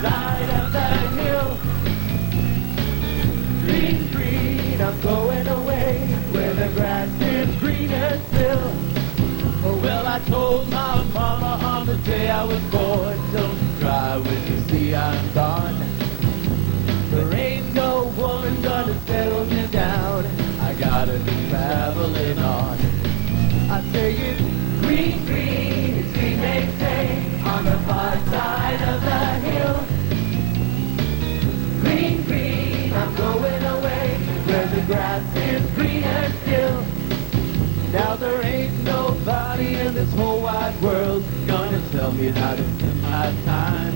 side of the hill. Green, green, I'm going away where the grass is greener still. Oh, well, I told my mama on the day I was born, don't cry when you see I'm gone. There ain't no woman gonna settle me down. I gotta be traveling on. I say it's green, green, it's green, they say, on the far side of the hill. Green, green, I'm going away where the grass is greener still. Now there ain't nobody in this whole wide world gonna tell me how to spend my time.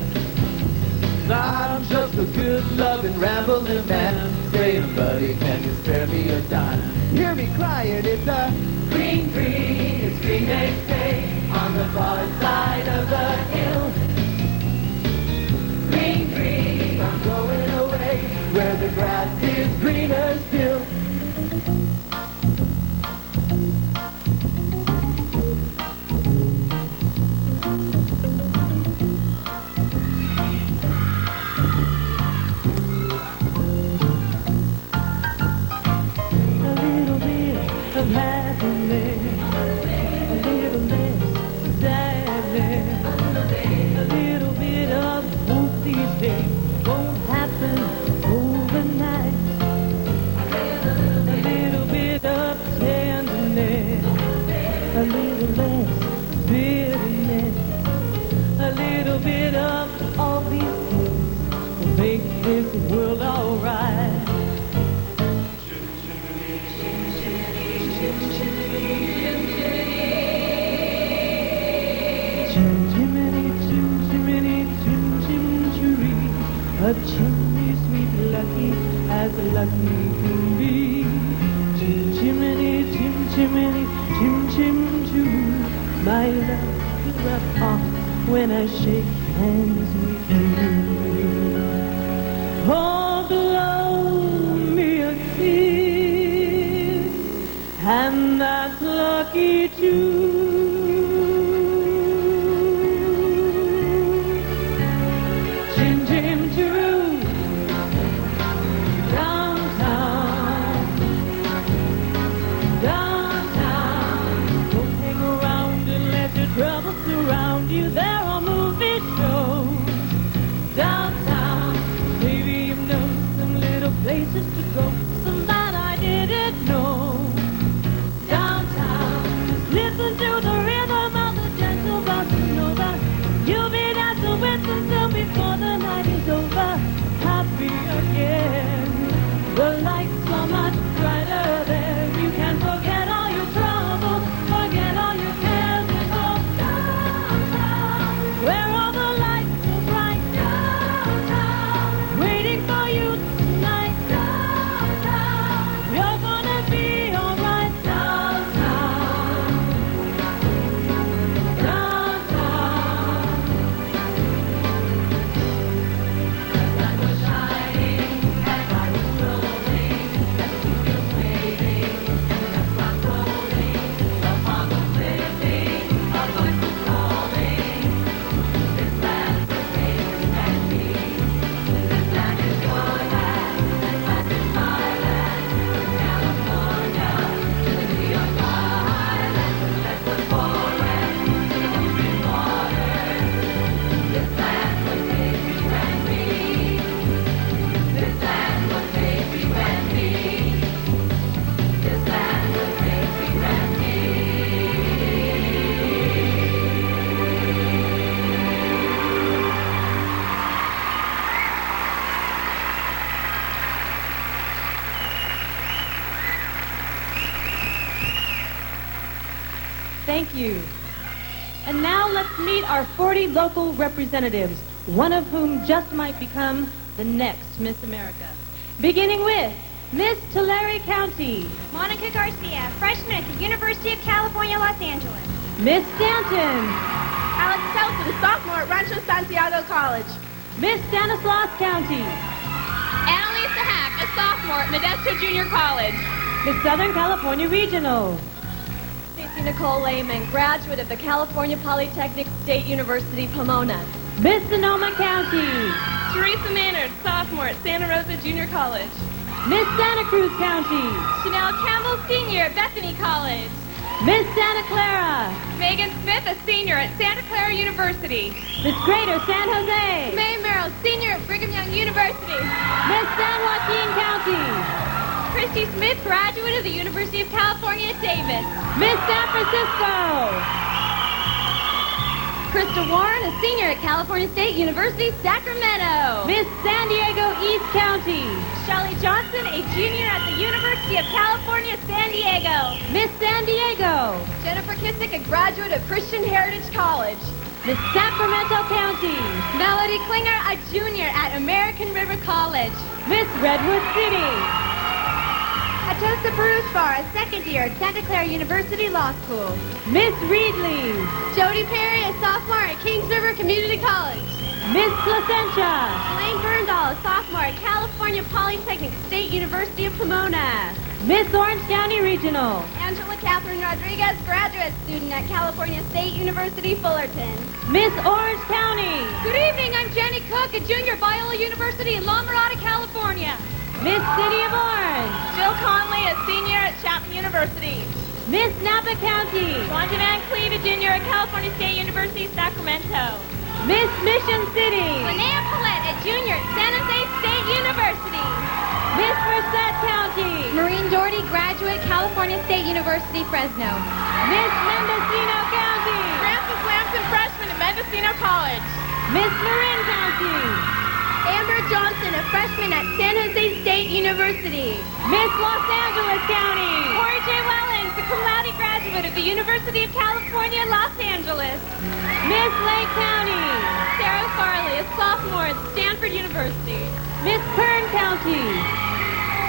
I'm just a good, loving, rambling man. Say, buddy, can you spare me a dime? Hear me crying, it's a green, green, it's green, they say, on the far side of the hill. Green, green, I'm going away where the grass is greener still. A chimney sweet lucky as lucky can be. Chim chimney, chim chimney, chim chim choo. My love will rub off when I shake hands with you. Oh, blow me a kiss, and that's lucky too. Around you, there are movie shows downtown. Maybe you know some little places to go, some that I didn't know. Downtown, just listen to the rhythm of the gentle bossa nova. You'll be dancing with until before the night is over. Happy again, the lights are much brighter there. You can forget all your troubles, forget all your cares. Where all the lights are bright, downtown, waiting for you tonight, downtown. You're gonna be alright, downtown, downtown. The sun was shining as I was strolling, and the wheels waving, and the dust was rolling, the fog was lifting, a voice was calling. Thank you. And now let's meet our 40 local representatives, one of whom just might become the next Miss America. Beginning with Miss Tulare County, Monica Garcia, freshman at the University of California, Los Angeles. Miss Stanton, Alex Telson, sophomore at Rancho Santiago College. Miss Stanislaus County, Annalisa Hack, a sophomore at Modesto Junior College. Miss Southern California Regional, Stacey Nicole Lehman, graduate of the California Polytechnic State University, Pomona. Miss Sonoma County. Teresa Maynard, sophomore at Santa Rosa Junior College. Miss Santa Cruz County. Chanel Campbell, senior at Bethany College. Miss Santa Clara. Megan Smith, a senior at Santa Clara University. Miss Greater San Jose. May Merrill, senior at Brigham Young University. Miss San Joaquin County. Christy Smith, graduate of the University of California at Davis. Miss San Francisco. Krista Warren, a senior at California State University, Sacramento. Miss San Diego East County. Shelley Johnson, a junior at the University of California, San Diego. Miss San Diego. Jennifer Kissick, a graduate of Christian Heritage College. Miss Sacramento County. Melody Klinger, a junior at American River College. Miss Redwood City. Atosa Baruchvar, a second year at Santa Clara University Law School. Miss Reedley. Jody Perry, a sophomore at Kings River Community College. Miss Placentia. Elaine Berndahl, a sophomore at California Polytechnic State University of Pomona. Miss Orange County Regional. Angela Catherine Rodriguez, graduate student at California State University, Fullerton. Miss Orange County. Good evening, I'm Jenny Cook, a junior at Biola University in La Mirada, California. Miss City of Orange. Jill Conley, a senior at Chapman University. Miss Napa County. Wanda Van Cleve, a junior at California State University, Sacramento. Miss Mission City. Linnea Paulette, a junior at San Jose State University. Miss Merced County. Maureen Doherty, graduate, California State University, Fresno. Miss Mendocino County. Francis Lamson, freshman at Mendocino College. Miss Marin County. Amber Johnson, a freshman at San Jose State University. Miss Los Angeles County. Corey J. Wellings, a cum laude graduate of the University of California, Los Angeles. Miss Lake County. Sarah Farley, a sophomore at Stanford University. Miss Kern County.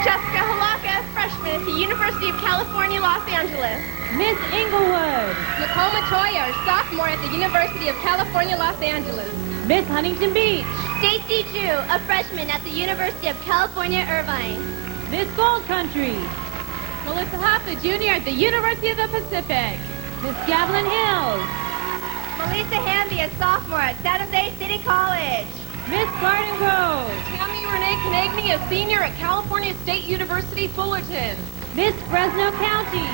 Jessica Halaka, a freshman at the University of California, Los Angeles. Miss Inglewood. Nicole Matoya, a sophomore at the University of California, Los Angeles. Miss Huntington Beach. Stacy Jew, a freshman at the University of California, Irvine. Miss Gold Country. Melissa Huff, a junior at the University of the Pacific. Miss Gavilan Hills. Melissa Hamby, a sophomore at San Jose City College. Miss Garden Grove. Tammy Renee Konechny, a senior at California State University, Fullerton. Miss Fresno County.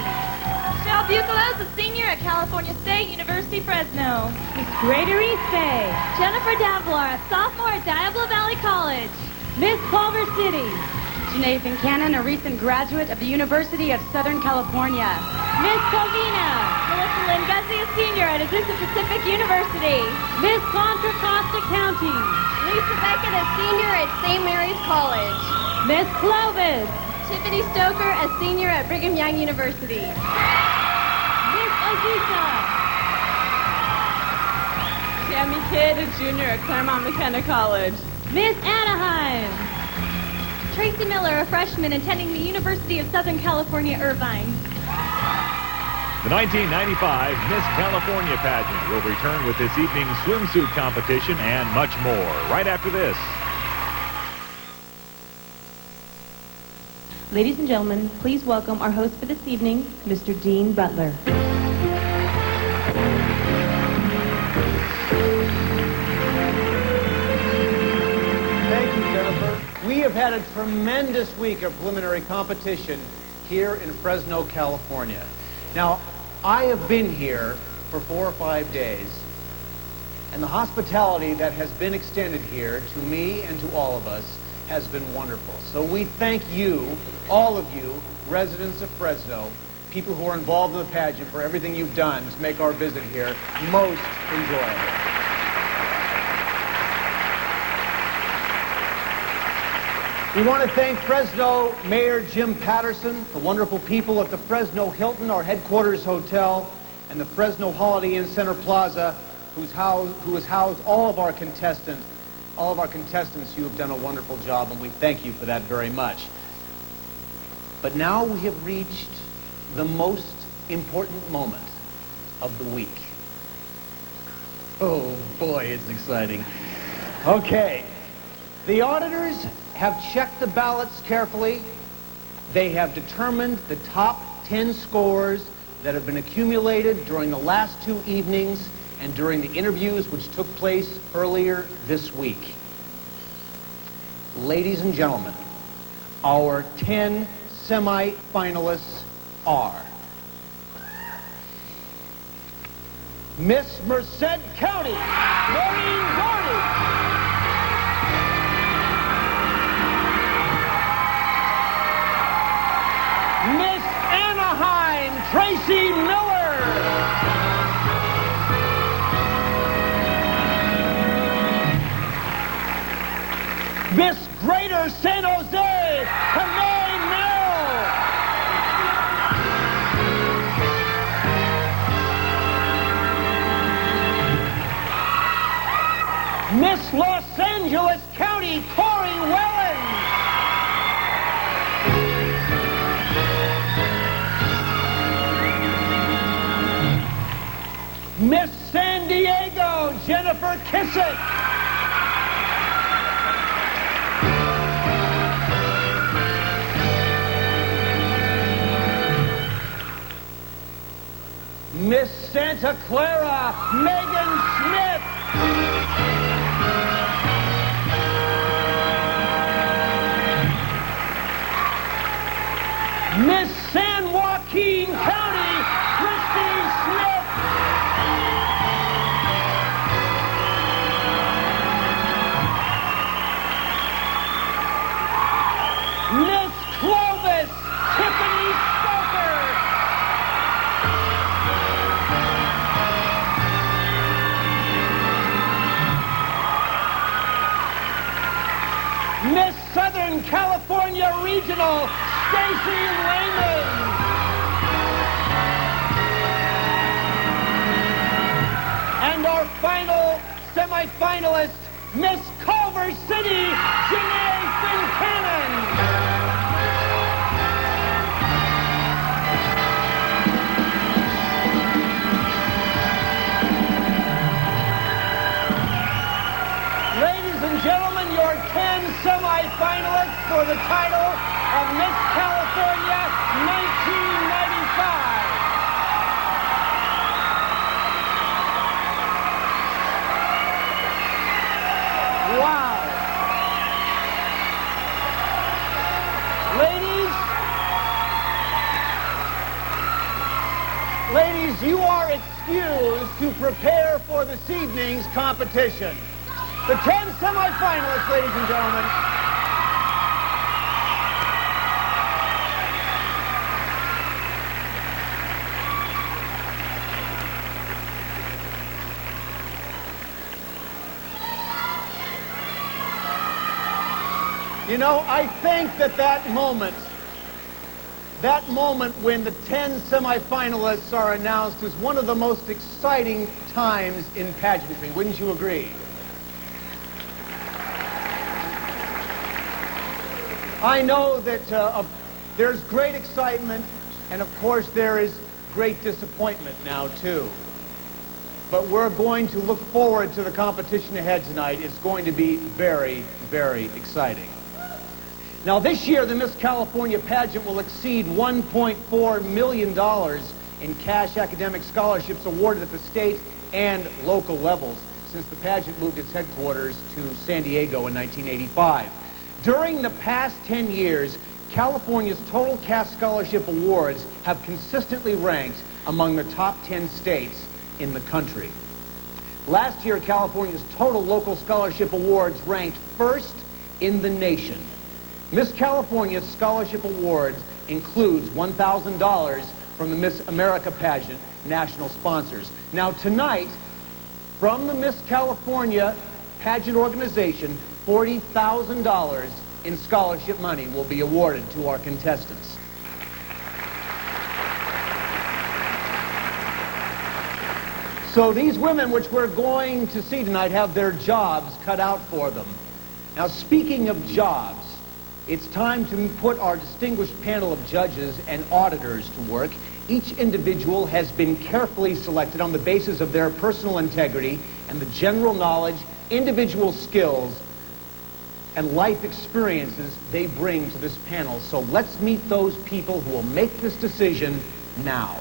Michelle Bucalos, a senior at California State University, Fresno. Miss Greater East Bay. Jennifer Davlar, a sophomore at Diablo Valley College. Miss Culver City. Janae Cannon, a recent graduate of the University of Southern California. Miss Covina. Melissa Lynn Guzzi, a senior at Azusa Pacific University. Miss Contra Costa County. Lisa Beckett, a senior at St. Mary's College. Miss Clovis. Tiffany Stoker, a senior at Brigham Young University. Miss Azusa. Tammy Kidd, a junior at Claremont McKenna College. Miss Anaheim. Tracy Miller, a freshman attending the University of Southern California, Irvine. The 1995 Miss California pageant will return with this evening's swimsuit competition and much more right after this. Ladies and gentlemen, please welcome our host for this evening, Mr. Dean Butler. Thank you, Jennifer. We have had a tremendous week of preliminary competition here in Fresno, California. Now, I have been here for 4 or 5 days, and the hospitality that has been extended here to me and to all of us has been wonderful. So we thank you, all of you, residents of Fresno, people who are involved in the pageant, for everything you've done to make our visit here most enjoyable. We want to thank Fresno Mayor Jim Patterson, the wonderful people at the Fresno Hilton, our headquarters hotel, and the Fresno Holiday Inn Center Plaza, who has housed all of our contestants. All of our contestants, you have done a wonderful job, and we thank you for that very much. But now we have reached the most important moment of the week. Oh boy, it's exciting. Okay, the auditors have checked the ballots carefully. They have determined the top 10 scores that have been accumulated during the last 2 evenings, and during the interviews which took place earlier this week. Ladies and gentlemen, our 10 semi-finalists are Miss Merced County, Maureen Gordy. Miss Anaheim, Tracy Miller. Miss Greater San Jose, Kamei Merrill. Miss Los Angeles County, Corey Wellen. Miss San Diego, Jennifer Kissick. Miss Santa Clara, Megan Smith. Miss San Joaquin County, Christy Smith. Miss Clovis, Tiffany Stoker. Miss Southern California Regional, Stacy Lehman. And our final semi-finalist, Miss Culver City, Janae Fincannon. Ladies and gentlemen, your 10 semi-finalists for the title of Miss California 1995. Wow. Ladies, you are excused to prepare for this evening's competition. The 10 semi-finalists, ladies and gentlemen. You know, I think that moment when the 10 semi-finalists are announced is one of the most exciting times in pageantry. Wouldn't you agree? I know that there's great excitement, and of course there is great disappointment now, too. But we're going to look forward to the competition ahead tonight. It's going to be very, very exciting. Now, this year, the Miss California pageant will exceed $1.4 million in cash academic scholarships awarded at the state and local levels since the pageant moved its headquarters to San Diego in 1985. During the past 10 years, California's total cash scholarship awards have consistently ranked among the top 10 states in the country. Last year, California's total local scholarship awards ranked first in the nation. Miss California's scholarship awards includes $1,000 from the Miss America pageant national sponsors. Now tonight, from the Miss California pageant organization, $40,000 in scholarship money will be awarded to our contestants. So these women, which we're going to see tonight, have their jobs cut out for them. Now, speaking of jobs, it's time to put our distinguished panel of judges and auditors to work. Each individual has been carefully selected on the basis of their personal integrity and the general knowledge, individual skills, and life experiences they bring to this panel. So let's meet those people who will make this decision now.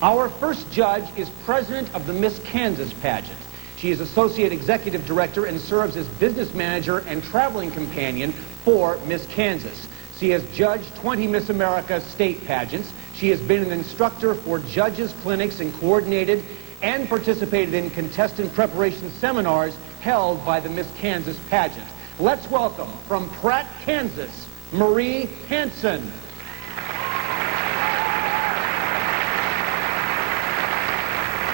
Our first judge is president of the Miss Kansas pageant. She is associate executive director and serves as business manager and traveling companion for Miss Kansas. She has judged 20 Miss America state pageants. She has been an instructor for judges' clinics and coordinated and participated in contestant preparation seminars held by the Miss Kansas pageant. Let's welcome from Pratt, Kansas, Marie Hansen.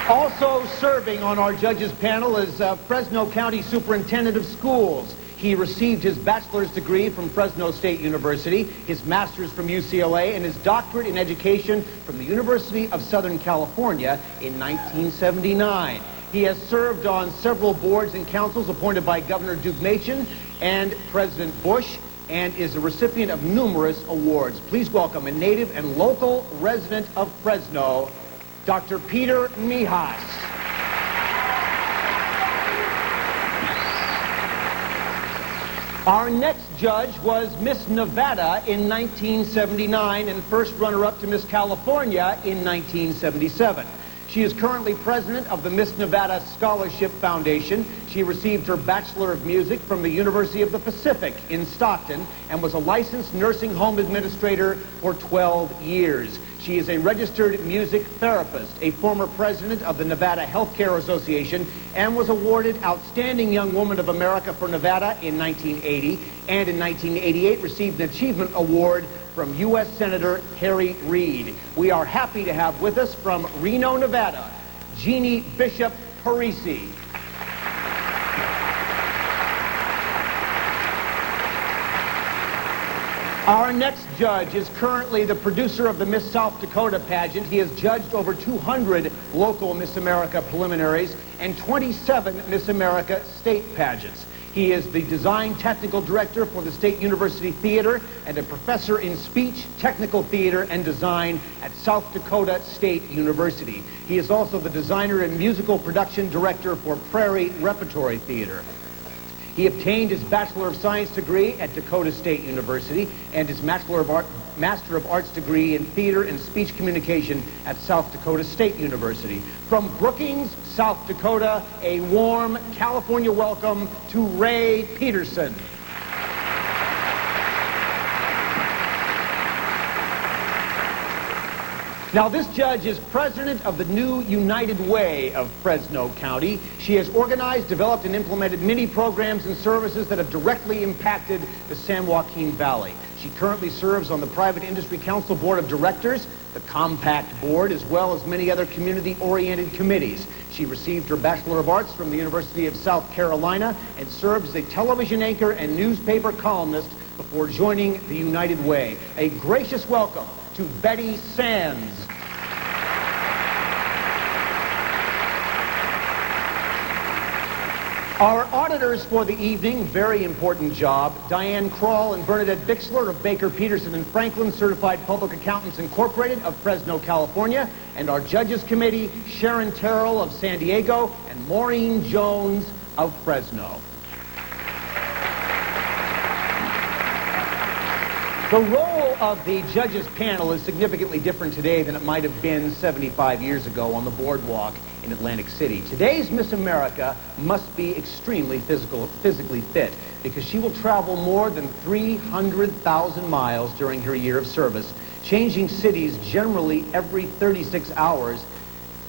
Also serving on our judges panel is Fresno County Superintendent of Schools. He received his bachelor's degree from Fresno State University, his master's from UCLA, and his doctorate in education from the University of Southern California in 1979. He has served on several boards and councils appointed by Governor Duke Machen and President Bush, and is a recipient of numerous awards. Please welcome a native and local resident of Fresno, Dr. Peter Mijas. Our next judge was Miss Nevada in 1979 and first runner-up to Miss California in 1977. She is currently president of the Miss Nevada Scholarship Foundation. She received her Bachelor of Music from the University of the Pacific in Stockton and was a licensed nursing home administrator for 12 years. She is a registered music therapist, a former president of the Nevada Healthcare Association, and was awarded Outstanding Young Woman of America for Nevada in 1980, and in 1988 received an Achievement Award from U.S. Senator Harry Reid. We are happy to have with us from Reno, Nevada, Jeannie Bishop Parisi. Our next judge is currently the producer of the Miss South Dakota pageant. He has judged over 200 local Miss America preliminaries and 27 Miss America state pageants. He is the design technical director for the State University Theater and a professor in speech, technical theater, and design at South Dakota State University. He is also the designer and musical production director for Prairie Repertory Theater. He obtained his Bachelor of Science degree at Dakota State University and his Master of Arts degree in Theater and Speech Communication at South Dakota State University. From Brookings, South Dakota, a warm California welcome to Ray Peterson. Now, this judge is president of the new United Way of Fresno County. She has organized, developed, and implemented many programs and services that have directly impacted the San Joaquin Valley. She currently serves on the Private Industry Council Board of Directors, the Compact Board, as well as many other community-oriented committees. She received her Bachelor of Arts from the University of South Carolina and served as a television anchor and newspaper columnist before joining the United Way. A gracious welcome to Betty Sands. Our auditors for the evening, very important job, Diane Kroll and Bernadette Bixler of Baker, Peterson, and Franklin, Certified Public Accountants Incorporated of Fresno, California, and our Judges Committee, Sharon Terrell of San Diego and Maureen Jones of Fresno. The role of the judges panel is significantly different today than it might have been 75 years ago on the boardwalk in Atlantic City. Today's Miss America must be extremely physically fit because she will travel more than 300,000 miles during her year of service, changing cities generally every 36 hours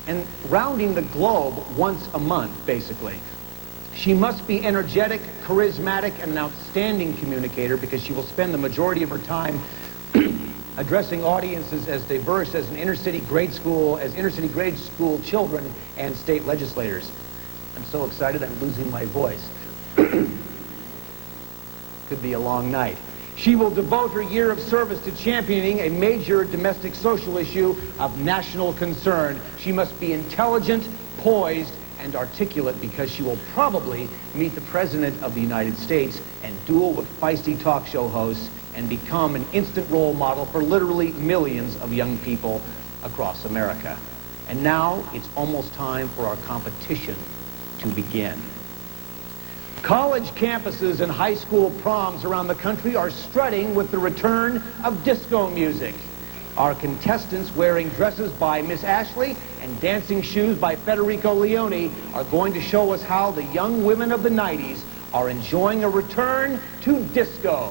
and rounding the globe once a month, basically. She must be energetic, charismatic, and an outstanding communicator because she will spend the majority of her time addressing audiences as diverse as inner city grade school children and state legislators. I'm so excited I'm losing my voice. Could be a long night. She will devote her year of service to championing a major domestic social issue of national concern. She must be intelligent, poised, and articulate because she will probably meet the President of the United States and duel with feisty talk show hosts and become an instant role model for literally millions of young people across America. And now it's almost time for our competition to begin. College campuses and high school proms around the country are strutting with the return of disco music. Our contestants wearing dresses by Miss Ashley and dancing shoes by Federico Leone are going to show us how the young women of the 90s are enjoying a return to disco.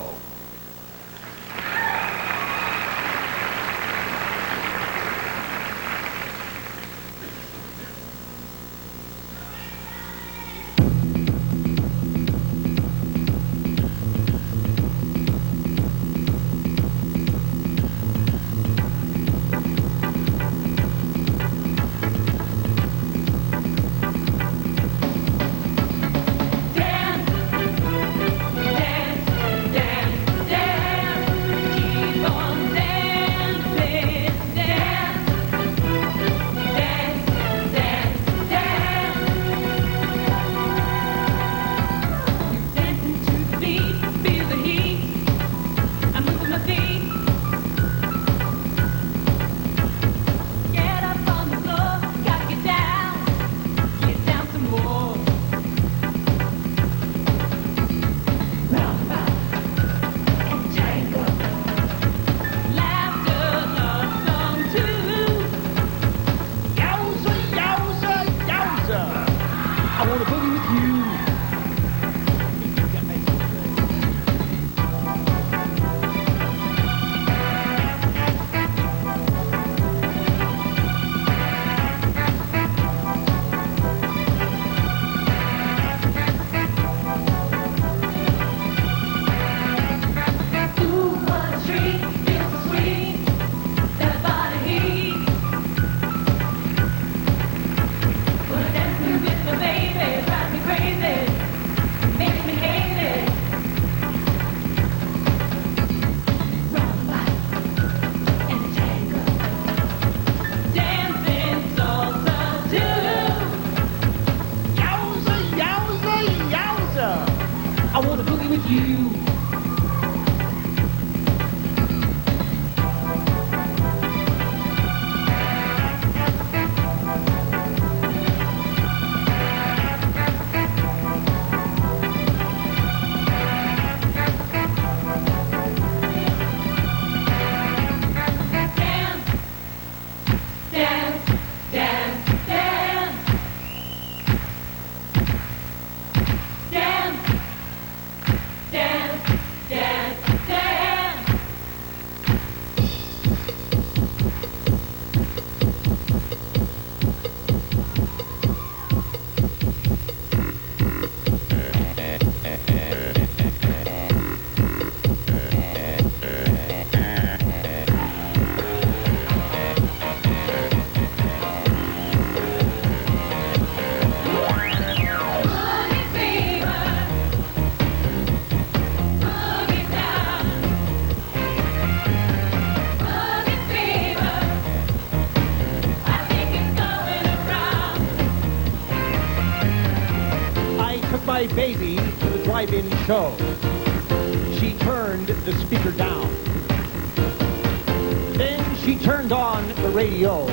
My baby to the drive-in show. She turned the speaker down. Then she turned on the radio.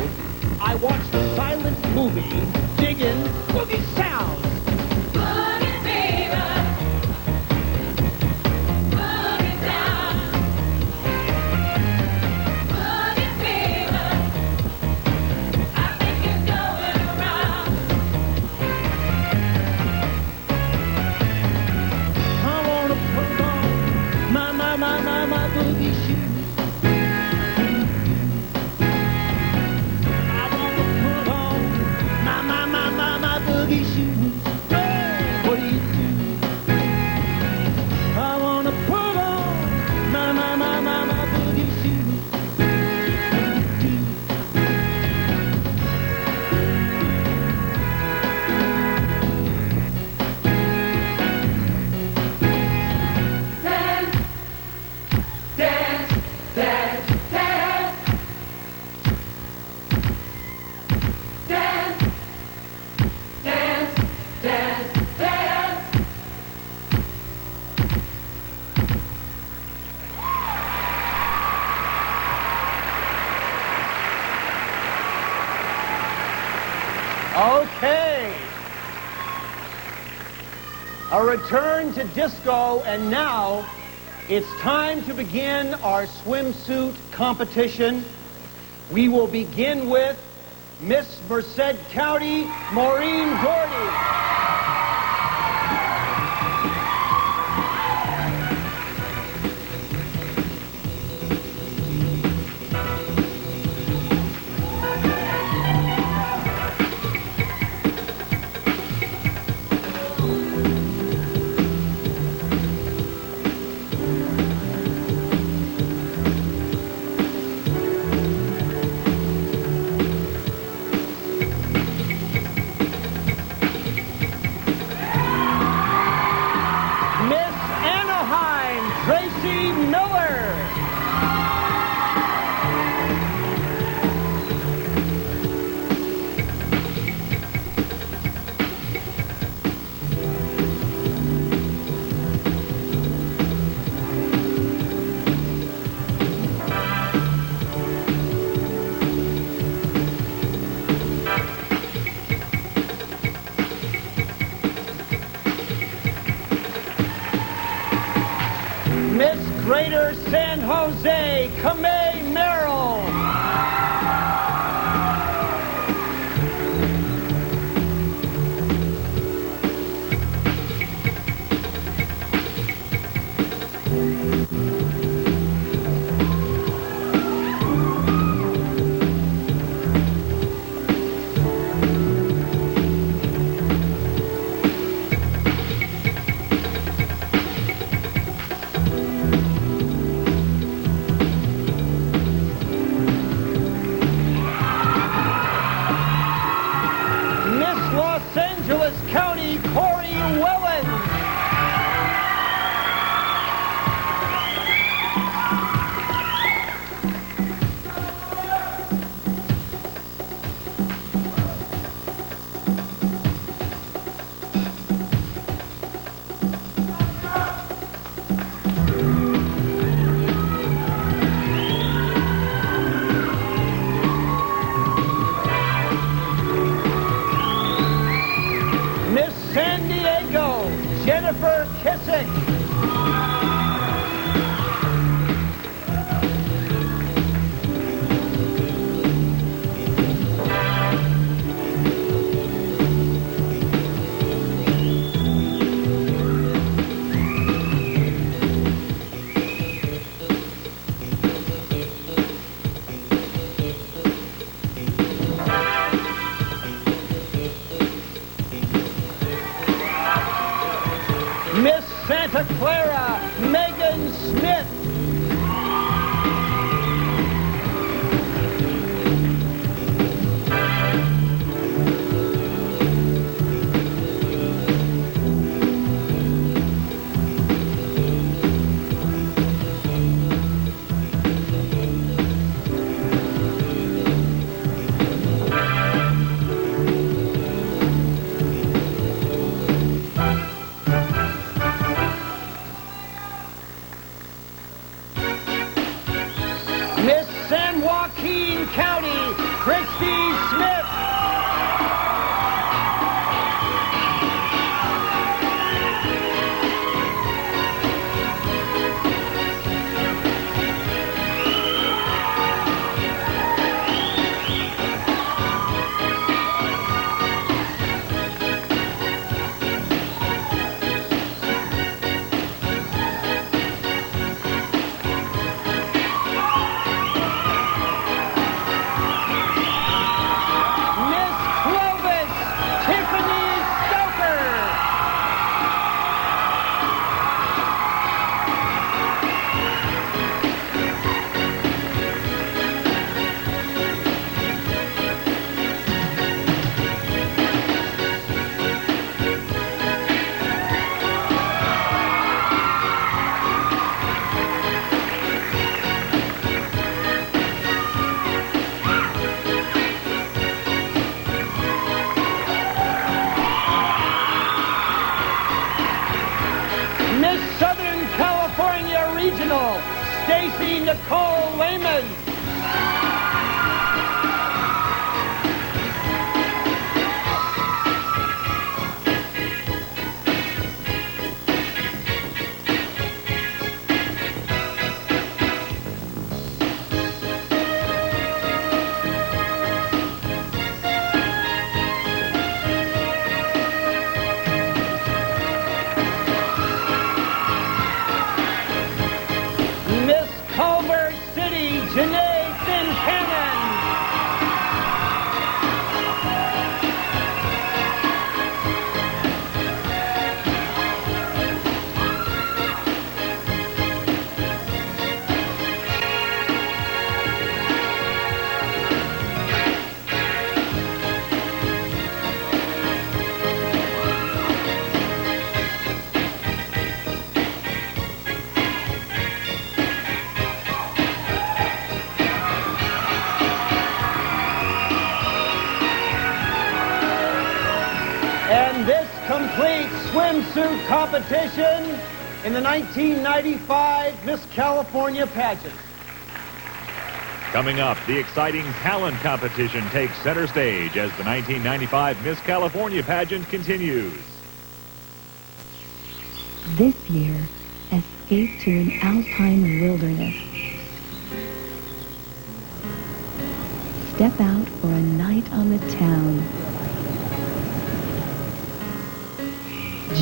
I watched a silent movie, digging boogie sounds. Boogie fever. Boogie down. Boogie fever. I think it's going around. My boogie shoes. I wanna put on my boogie shoes. What do you do? I wanna put on my boogie shoes. Okay. A return to disco, and now it's time to begin our swimsuit competition. We will begin with Miss Merced County, Maureen Gordy. Miss Greater San Jose, Kamei Merrill. Los Angeles County, Corey Wellens. Miss San Diego, Jennifer Kissick. Miss Santa Clara, Megan Smith. Miss San Joaquin County, Christy Smith. Miss Southern California Regional, Stacy Nicole Lehman. competition in the 1995 Miss California Pageant. Coming up, the exciting talent competition takes center stage as the 1995 Miss California Pageant continues. This year, escape to an alpine wilderness. Step out for a night on the town.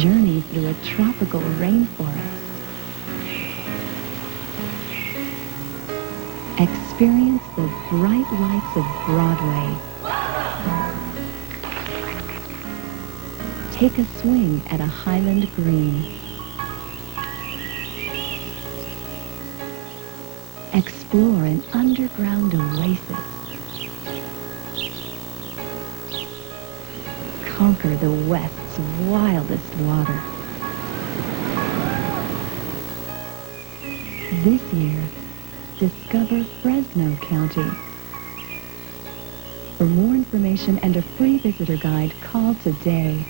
Journey through a tropical rainforest. Experience the bright lights of Broadway. Take a swing at a Highland Green. Explore an underground oasis. Conquer the West's wildest water. This year, discover Fresno County. For more information and a free visitor guide, call today.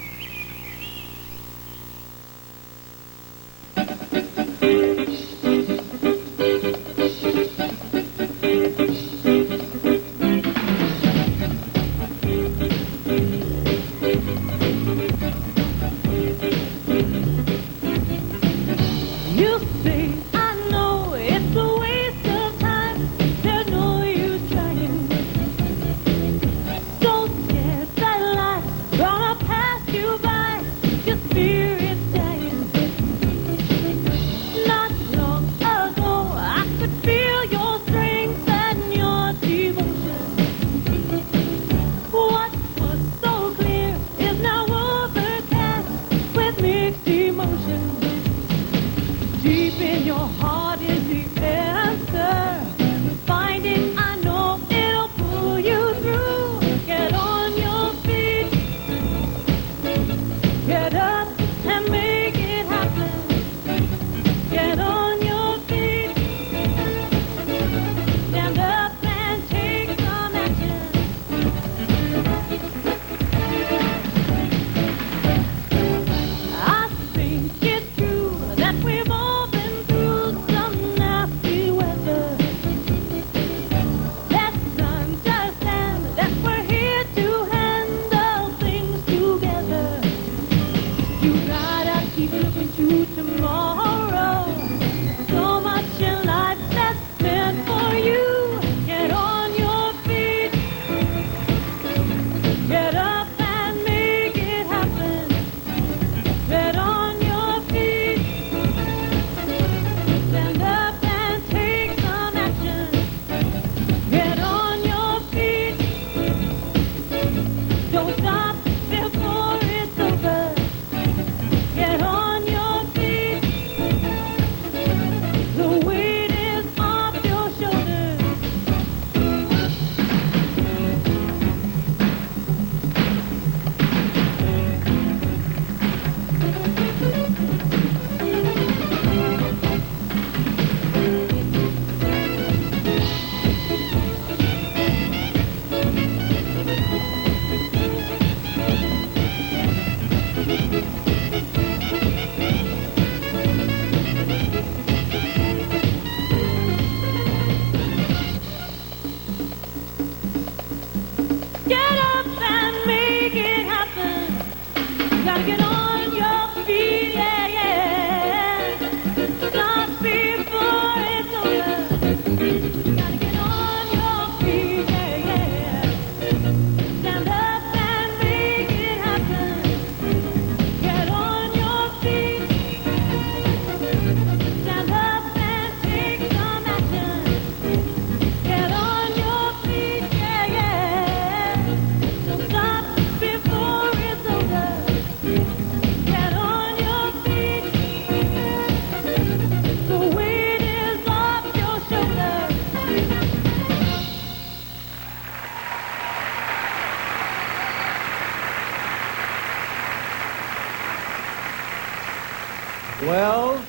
Well,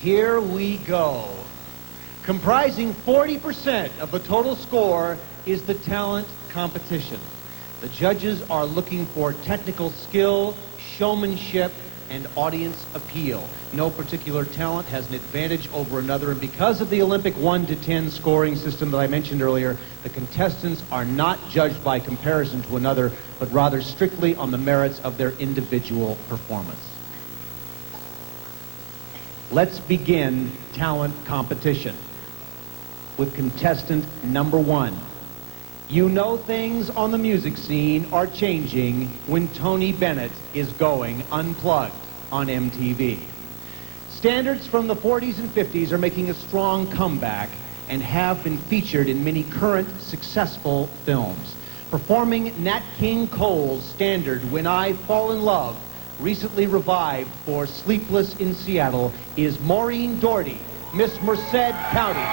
here we go. Comprising 40% of the total score is the talent competition. The judges are looking for technical skill, showmanship, and audience appeal. No particular talent has an advantage over another, and because of the Olympic 1 to 10 scoring system that I mentioned earlier, the contestants are not judged by comparison to another, but rather strictly on the merits of their individual performance. Let's begin talent competition with contestant number 1. You know things on the music scene are changing when Tony Bennett is going unplugged on MTV. Standards from the 40s and 50s are making a strong comeback and have been featured in many current successful films. Performing Nat King Cole's standard When I Fall in Love, recently revived for Sleepless in Seattle, is Maureen Doherty, Miss Merced County.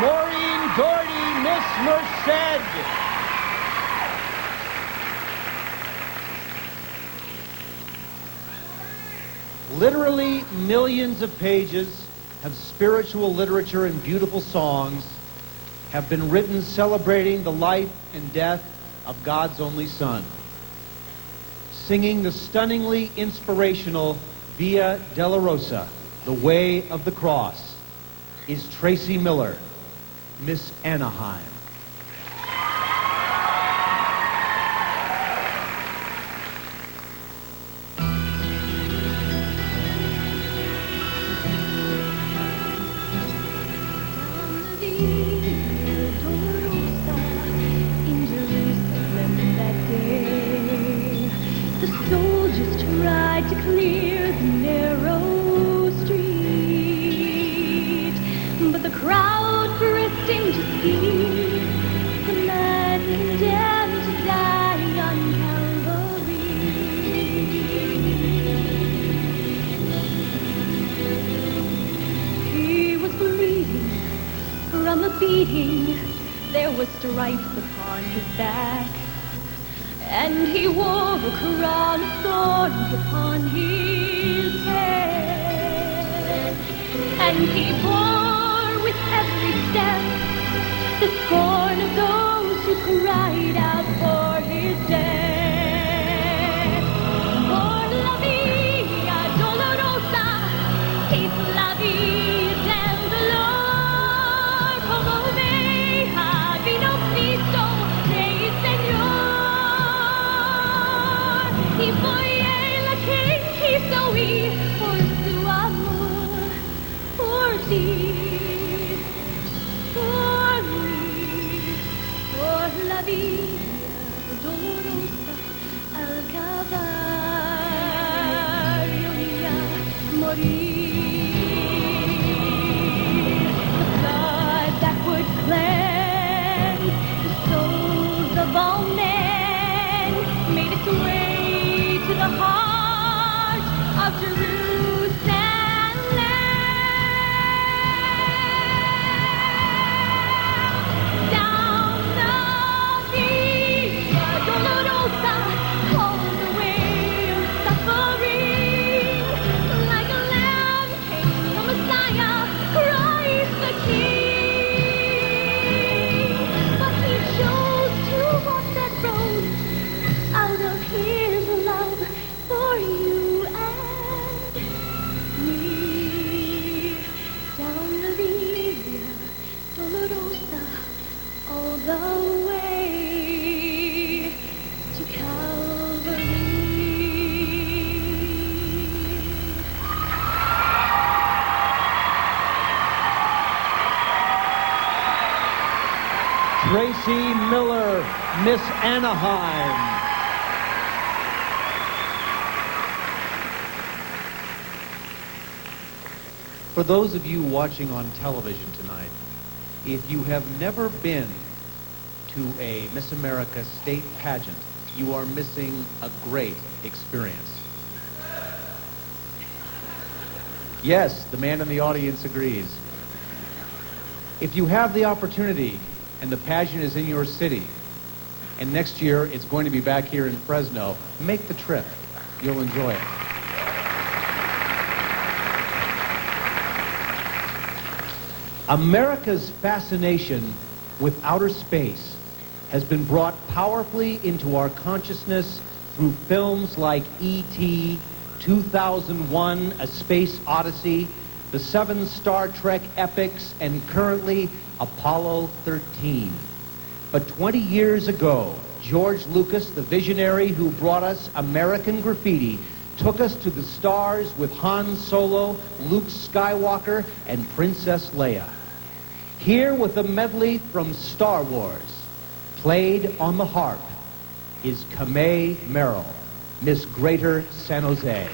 Maureen Doherty, Miss Merced. Literally millions of pages of spiritual literature and beautiful songs have been written celebrating the life and death of God's only Son. Singing the stunningly inspirational Via Dolorosa, The Way of the Cross, is Tracy Miller, Miss Anaheim. There was stripes upon his back, and he wore a crown of thorns upon his head, and he bore with every step the scorn of those who cried out for his death. of Jerusalem. Down the Via Dolorosa, all the way of suffering, like a lamb came the Messiah, Christ the King. But he chose to walk that road out of his love for you and me. Down the Via Dolorosa, all the way to Calvary. Tracy Miller, Miss Anaheim. For those of you watching on television tonight, if you have never been to a Miss America state pageant, you are missing a great experience. Yes, the man in the audience agrees. If you have the opportunity and the pageant is in your city, and next year it's going to be back here in Fresno, make the trip. You'll enjoy it. America's fascination with outer space has been brought powerfully into our consciousness through films like E.T., 2001, A Space Odyssey, the 7 Star Trek epics, and currently Apollo 13. But 20 years ago, George Lucas, the visionary who brought us American Graffiti, took us to the stars with Han Solo, Luke Skywalker, and Princess Leia. Here with a medley from Star Wars, played on the harp, is Kamei Merrill, Miss Greater San Jose.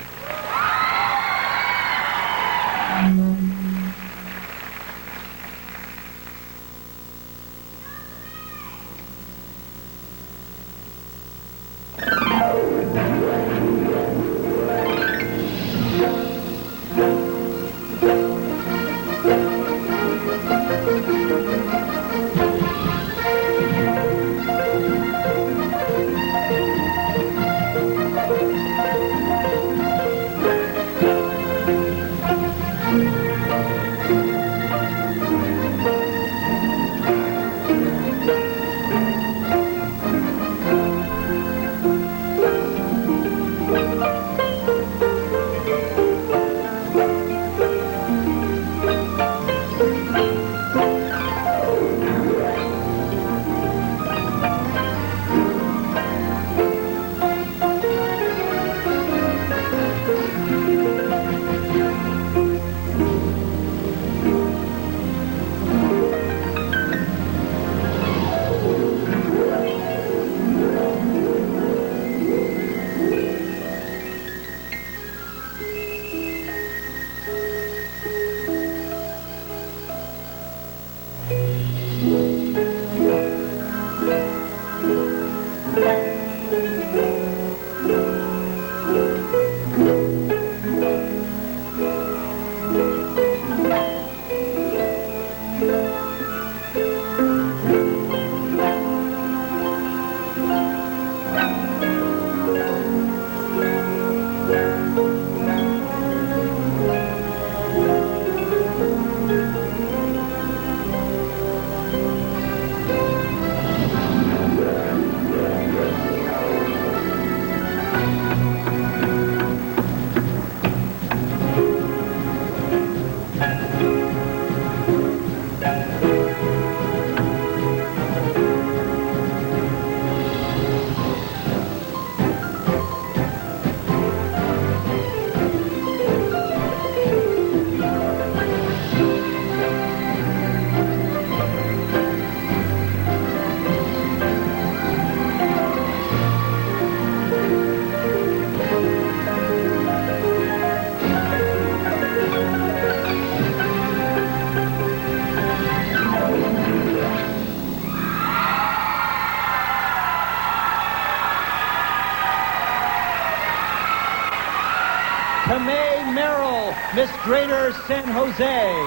Kamei Merrill, Miss Greater San Jose.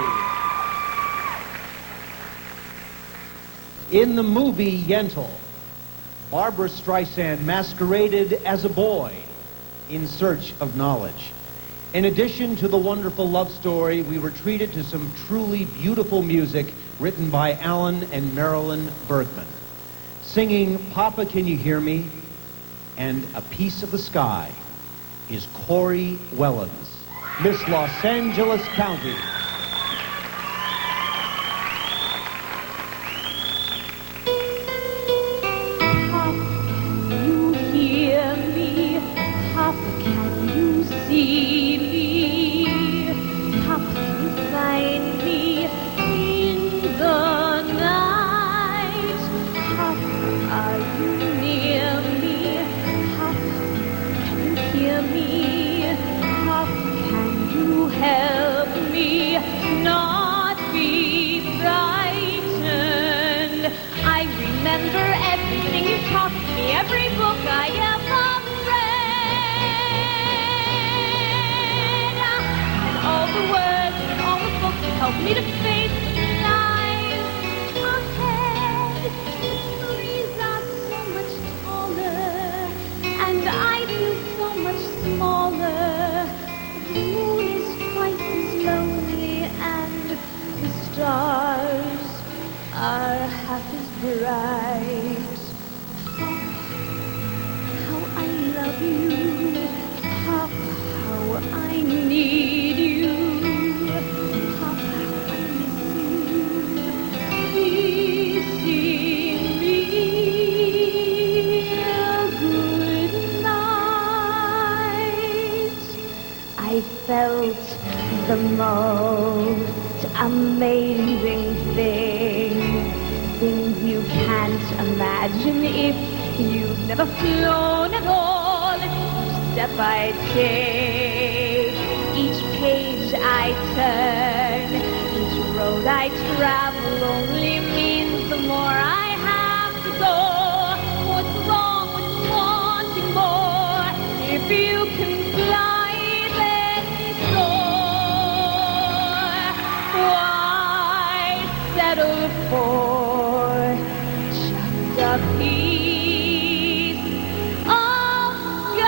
In the movie Yentl, Barbara Streisand masqueraded as a boy in search of knowledge. In addition to the wonderful love story, we were treated to some truly beautiful music written by Alan and Marilyn Bergman. Singing Papa Can You Hear Me and A Piece of the Sky is Corey Wellens, Miss Los Angeles County. Help me to face the lies ahead. The trees are so much taller, and I feel so much smaller. The moon is twice as lonely, and the stars are half as bright. How I love you, how I need you. Felt the most amazing things you can't imagine if you've never flown at all. Each step I take, each page I turn, each road I travel only means the more I have to go. What's wrong with wanting more? If you can fly, settle for just a piece of sky.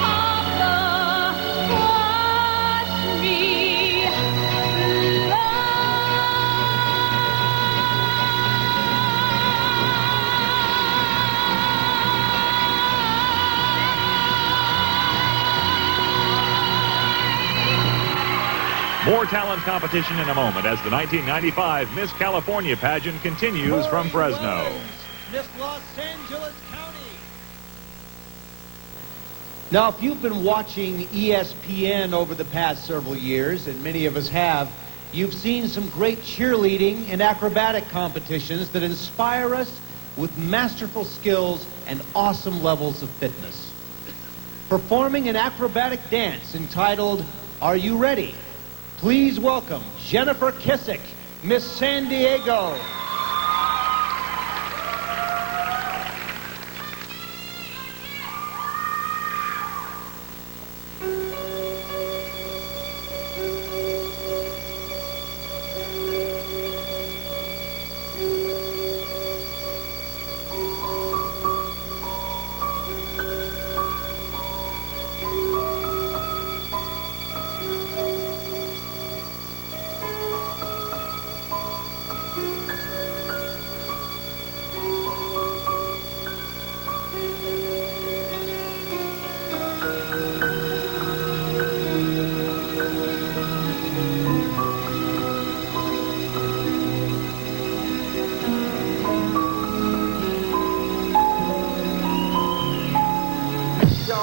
Papa, watch me More talent competition in a moment as the 1995 Miss California pageant continues from Fresno. Miss Los Angeles County. Now, if you've been watching ESPN over the past several years, and many of us have, you've seen some great cheerleading and acrobatic competitions that inspire us with masterful skills and awesome levels of fitness. Performing an acrobatic dance entitled, Are You Ready? Please welcome Jennifer Kissick, Miss San Diego.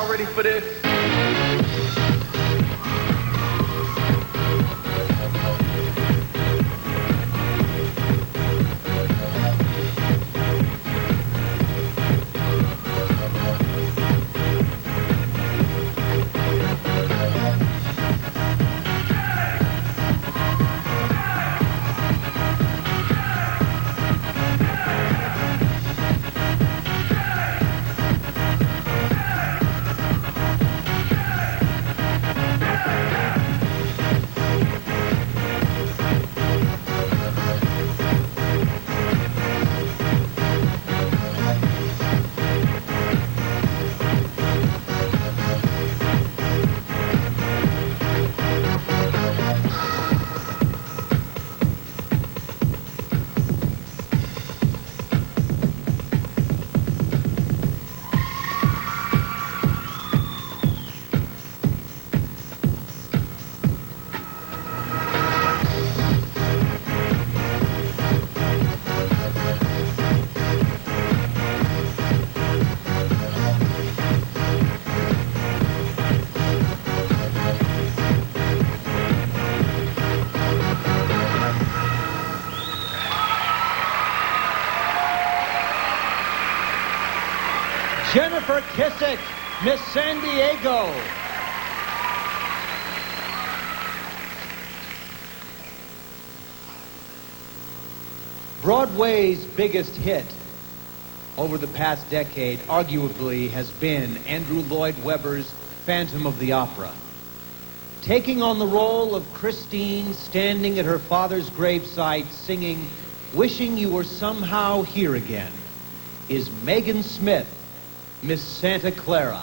Ready for this? Jennifer Kissick, Miss San Diego. Broadway's biggest hit over the past decade arguably has been Andrew Lloyd Webber's Phantom of the Opera. Taking on the role of Christine standing at her father's gravesite singing Wishing You Were Somehow Here Again is Megan Smith, Miss Santa Clara.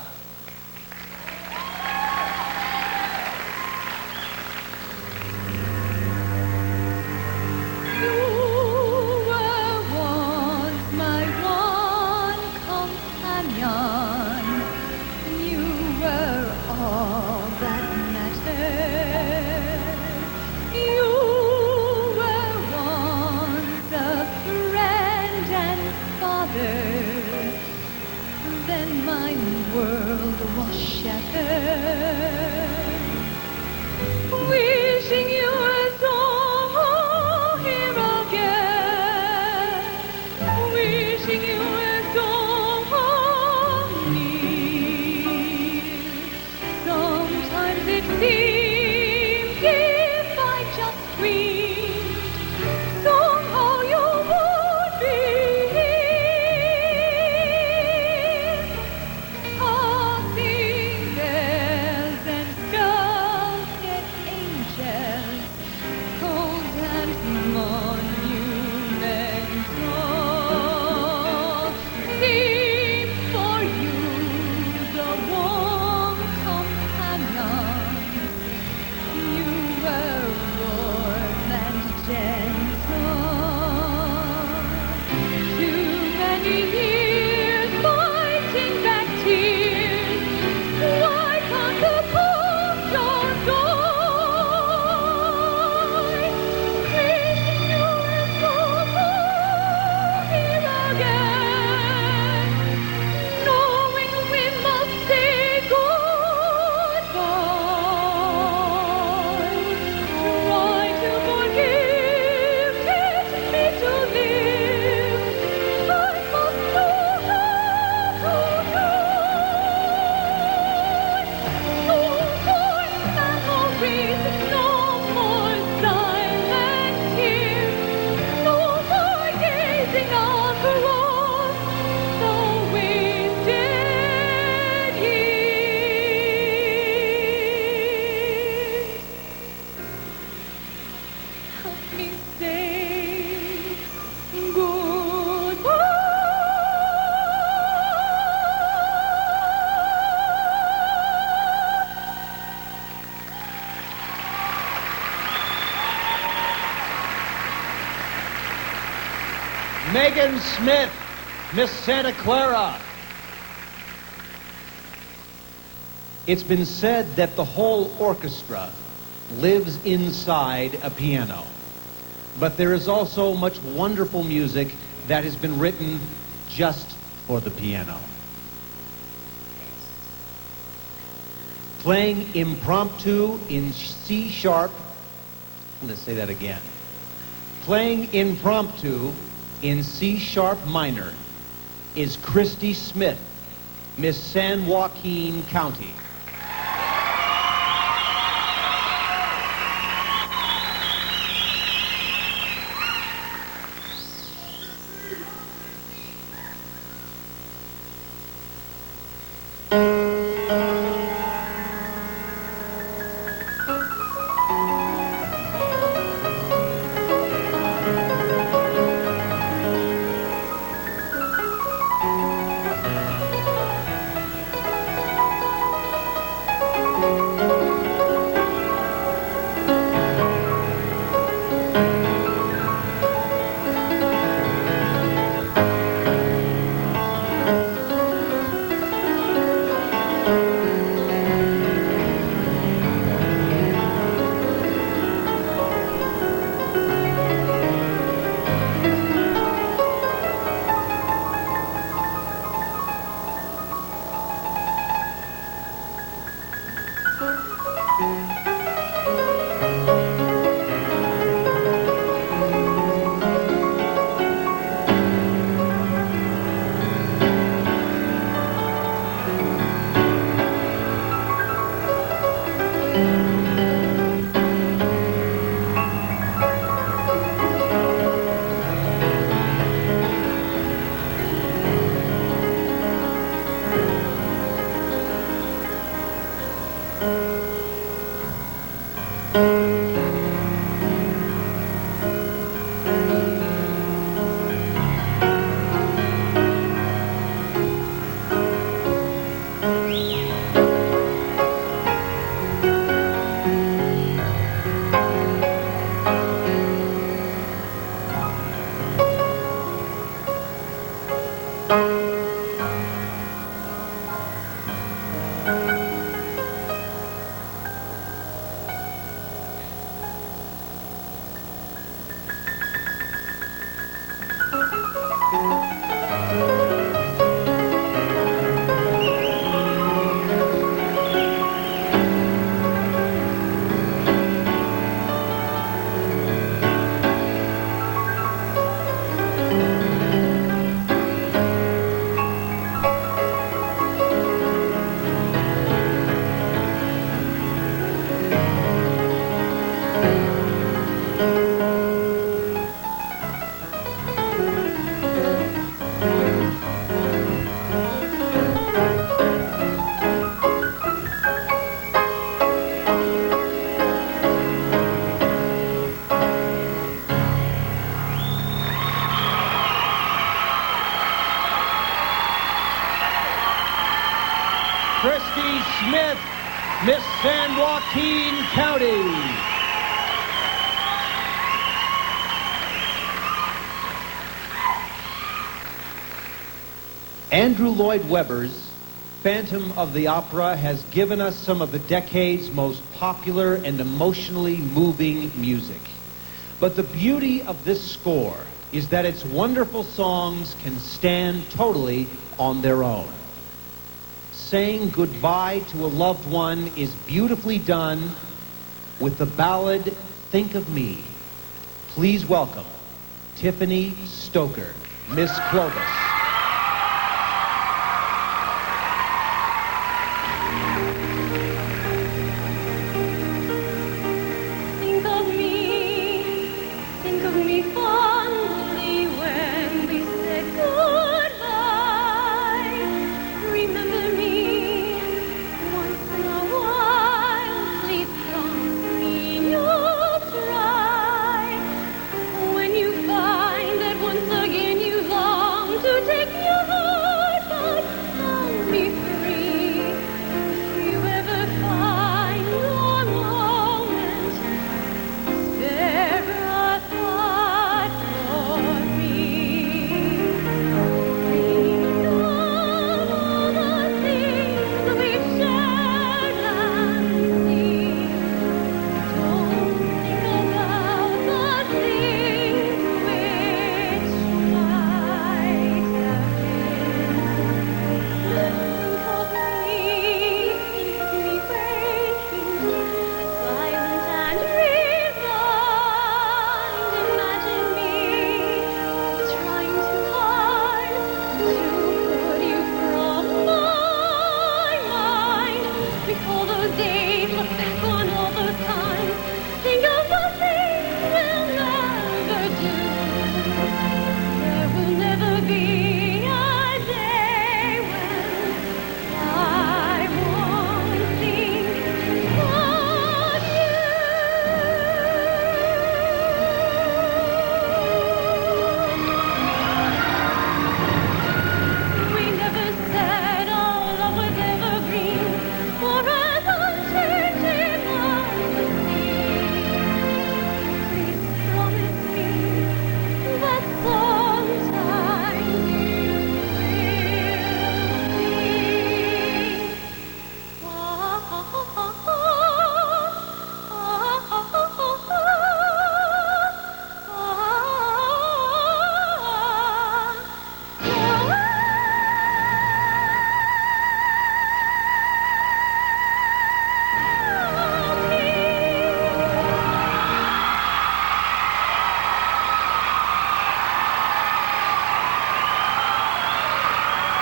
Megan Smith, Miss Santa Clara. It's been said that the whole orchestra lives inside a piano. But there is also much wonderful music that has been written just for the piano. Playing impromptu in C sharp. I'm going to say that again. Playing impromptu in C sharp minor is Christy Smith, Miss San Joaquin County. Christy Smith, Miss San Joaquin County. Andrew Lloyd Webber's Phantom of the Opera has given us some of the decade's most popular and emotionally moving music. But the beauty of this score is that its wonderful songs can stand totally on their own. Saying goodbye to a loved one is beautifully done with the ballad Think of Me. Please welcome Tiffany Stoker, Miss Clovis. Think of me fondly when we said goodbye. Remember me once in a while, please promise me you'll try. When you find that once again you long to take your heart, but I'll be free. If you ever find your moment, spare a thought for me. Think of all the things we've shared and seen. Don't think about the things which might have been. Think of me breaking, silent and resigned. Imagine me trying too hard to put you from my mind. Recall those days, look back on all those times. Think of the things we'll never do. There will never be a day when I won't think of you. We never said our love was evergreen, or as unchanging as the sea. Please promise me that sometime you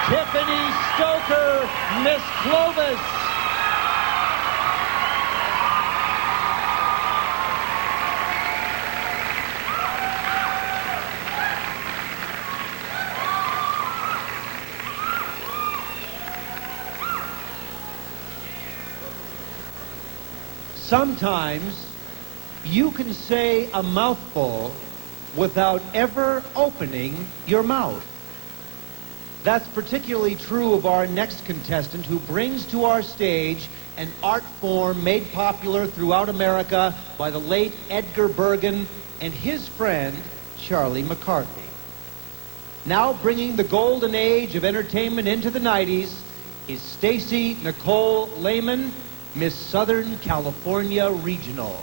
Tiffany Stoker, Miss Clovis. Sometimes you can say a mouthful without ever opening your mouth. That's particularly true of our next contestant, who brings to our stage an art form made popular throughout America by the late Edgar Bergen and his friend, Charlie McCarthy. Now bringing the golden age of entertainment into the 90s is Stacy Nicole Lehman, Miss Southern California Regional.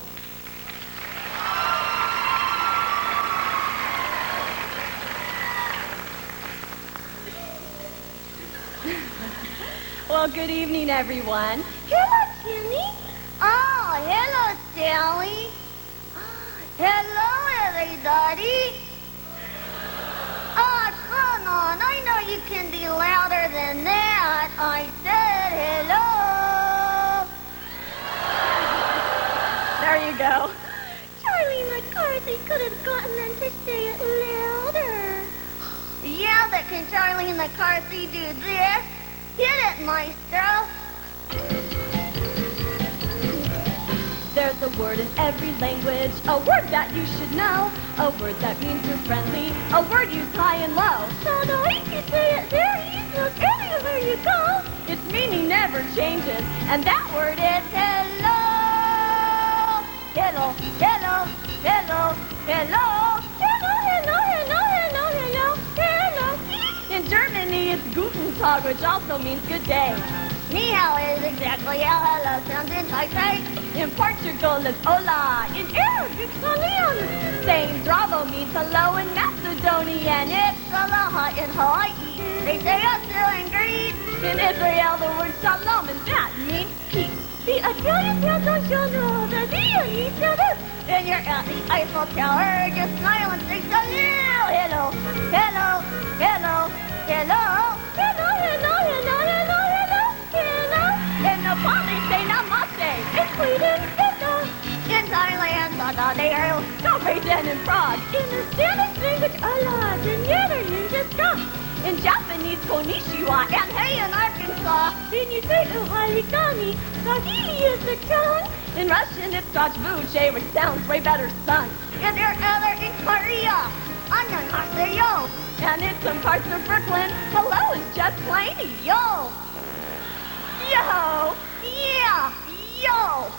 Well, good evening, everyone. Hello, Timmy. Oh, hello, Sally. Hello, everybody. Oh, come on. I know you can be louder than that. I said hello. There you go. Charlie McCarthy could have gotten them to say it louder. Yeah, but can Charlie McCarthy do this? Hit it, Maestro. There's a word in every language, a word that you should know, a word that means you're friendly, a word used high and low. So now you can say it very easily everywhere you go. Its meaning never changes, and that word is Hello. Hello, hello, hello, hello. Hello, hello, hello, hello, hello, hello. In Germany, it's Guten Tag, which also means good day. Ni hao is exactly how hello sounds in Taipei. In Portugal, it's hola. In Arabic, salam. Saying bravo means hello in Macedonian. It's Aloha in Hawaii. They say also in Greece. in Israel, the word shalom, and that means peace. The Italian sounds on shoulder. The Viennese sound it. And you're at the Eiffel Tower, just smile and say hello, hello, hello, hello, hello, hello, hello, hello, hello, hello, hello. In Nepal, they say namaste. In Sweden, hello. In Thailand, Sadadeo. Pageant in Prague. In the Spanish language, hola. In Netherlands, it's stop. In Japanese, konnichiwa. And hey, in Arkansas, Then you say uhaligami. Swahili is the tongue. In Russian, it's Strachvuche, which sounds way better, son. and there other in Korea. Annyeonghaseyo. And in some parts of Brooklyn, hello is just plain yo. Yo. Yeah, yo.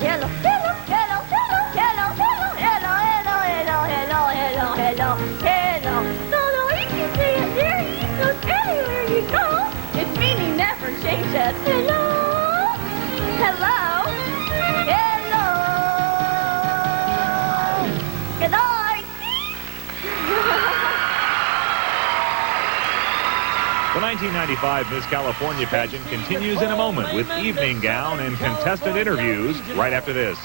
Hello, hello, hello, hello, hello, hello, hello, hello, hello, hello, hello, hello, hello. So now you can say it very easily everywhere you go. Its meaning never changes. Hello. Hello. Hello. Good night. The 1995 Miss California pageant continues in a moment with evening gown and contestant interviews right after this.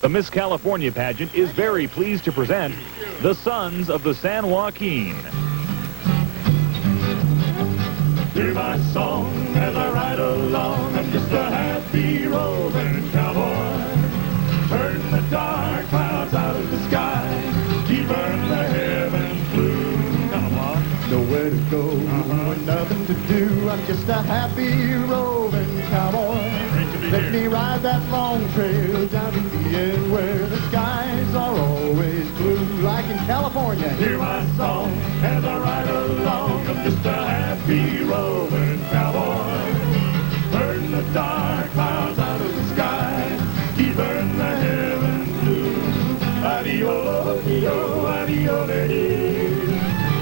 The Miss California pageant is very pleased to present the Sons of the San Joaquin. Hear my song as I ride along. I'm just a happy roving cowboy. Turn the dark clouds out of the sky. Keep burning the heavens blue. Nowhere to go, and nothing to do. I'm just a happy roving cowboy. Let me ride that long trail down to the end where the skies are always blue, like in California. Hear my song as I ride along. I'm just a happy roving cowboy. Burn the dark clouds out of the sky. Keep burning the heavens blue. Adio, adio, adio, lady.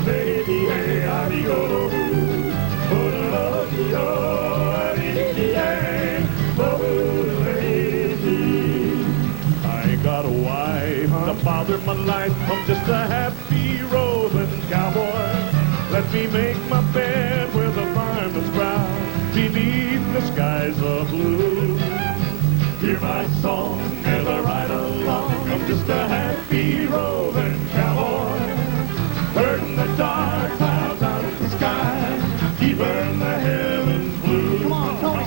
Lady, hey, adio, adio, lady, hey, lady. I ain't got a wife to bother my life. I'm just a happy roving cowboy. Let me make my bed where the fireman's brown beneath the skies of blue. Hear my song as I ride along. I'm just a happy roving cowboy. Burn the dark clouds out of the sky. Keep burning the heavens blue. Come on, Tony.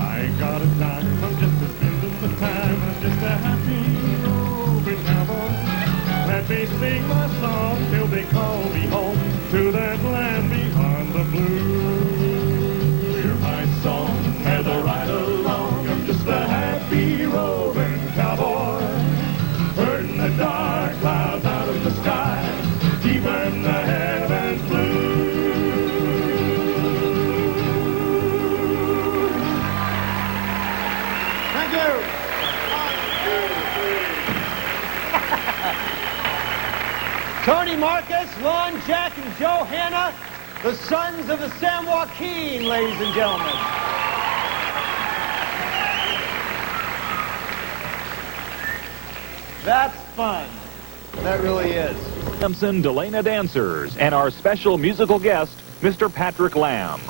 I ain't got a dime. I'm just a spending the time. I'm just a happy roving cowboy. Let me sing my song till they call me home to that land beyond the blue. Hear my song as I ride along. I'm just a happy roving cowboy. Burn the dark clouds out of the sky. Keep Marty Marcus, Lon, Jack, and Johanna, the sons of the San Joaquin, ladies and gentlemen. That's fun. That really is. Simpson Delana dancers and our special musical guest, Mr. Patrick Lamb.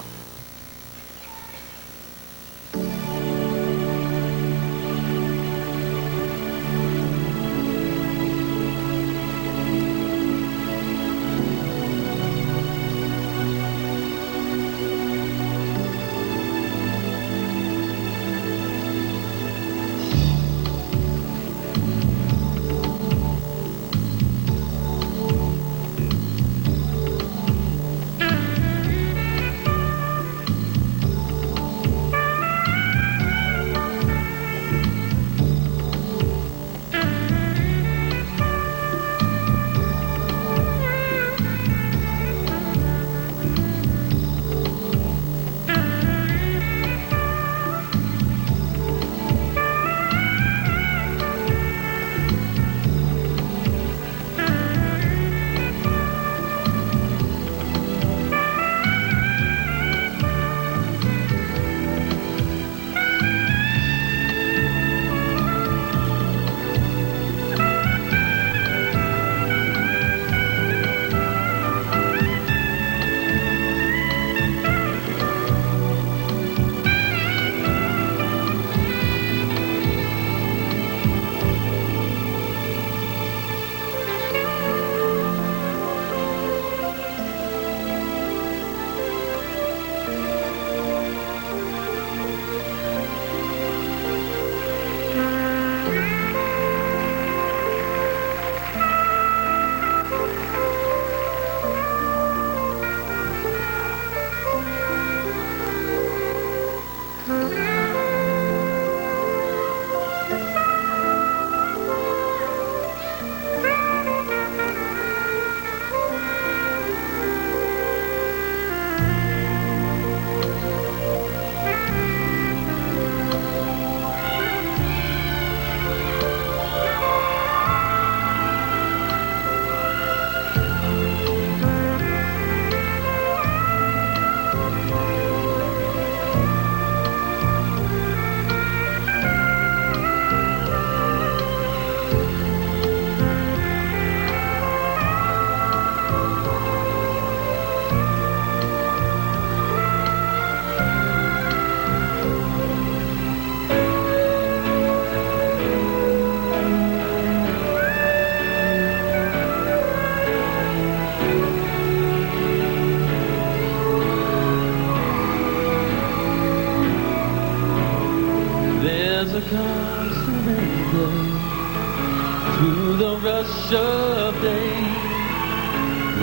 To the rush of day,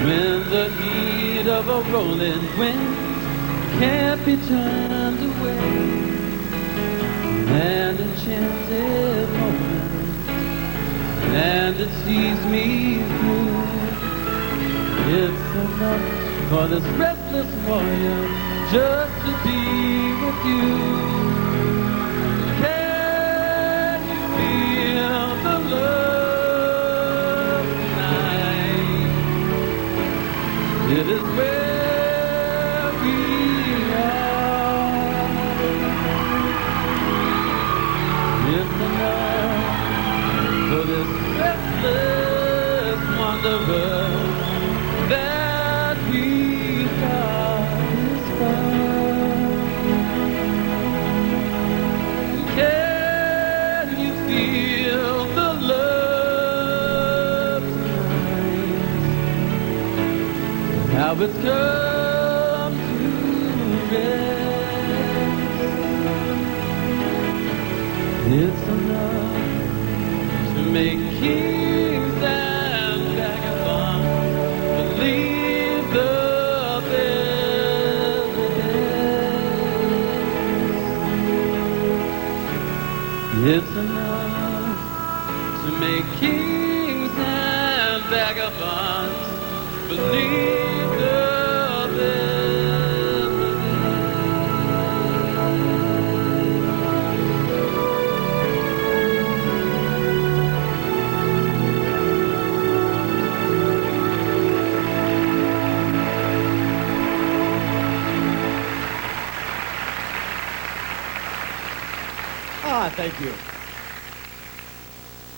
when the heat of a rolling wind can't be turned away, an enchanted moment, and it sees me through. It's enough for this restless warrior just to be with you. It is where we are. It's enough for this restless wanderer that we thought is far. Can you feel the love tonight? How it's come to rest. It's enough to make kings and vagabonds believe the best. It's enough to make kings and vagabonds believe. Thank you.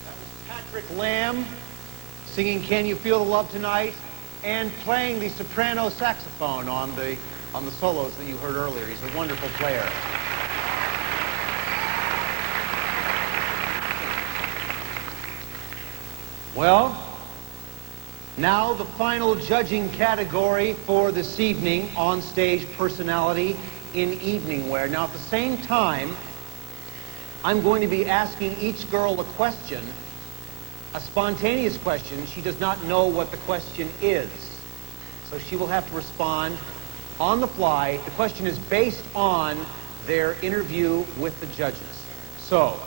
That was Patrick Lamb singing Can You Feel the Love Tonight and playing the soprano saxophone on the solos that you heard earlier. He's a wonderful player. Well, now the final judging category for this evening, on-stage personality in evening wear. Now, at the same time, I'm going to be asking each girl a question, a spontaneous question. She does not know what the question is, so she will have to respond on the fly. The question is based on their interview with the judges. So,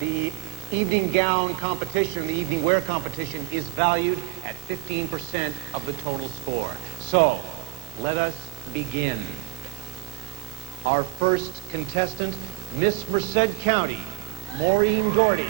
the evening gown competition, the evening wear competition is valued at 15% of the total score. So, let us begin. Our first contestant, Miss Merced County, Maureen Doherty.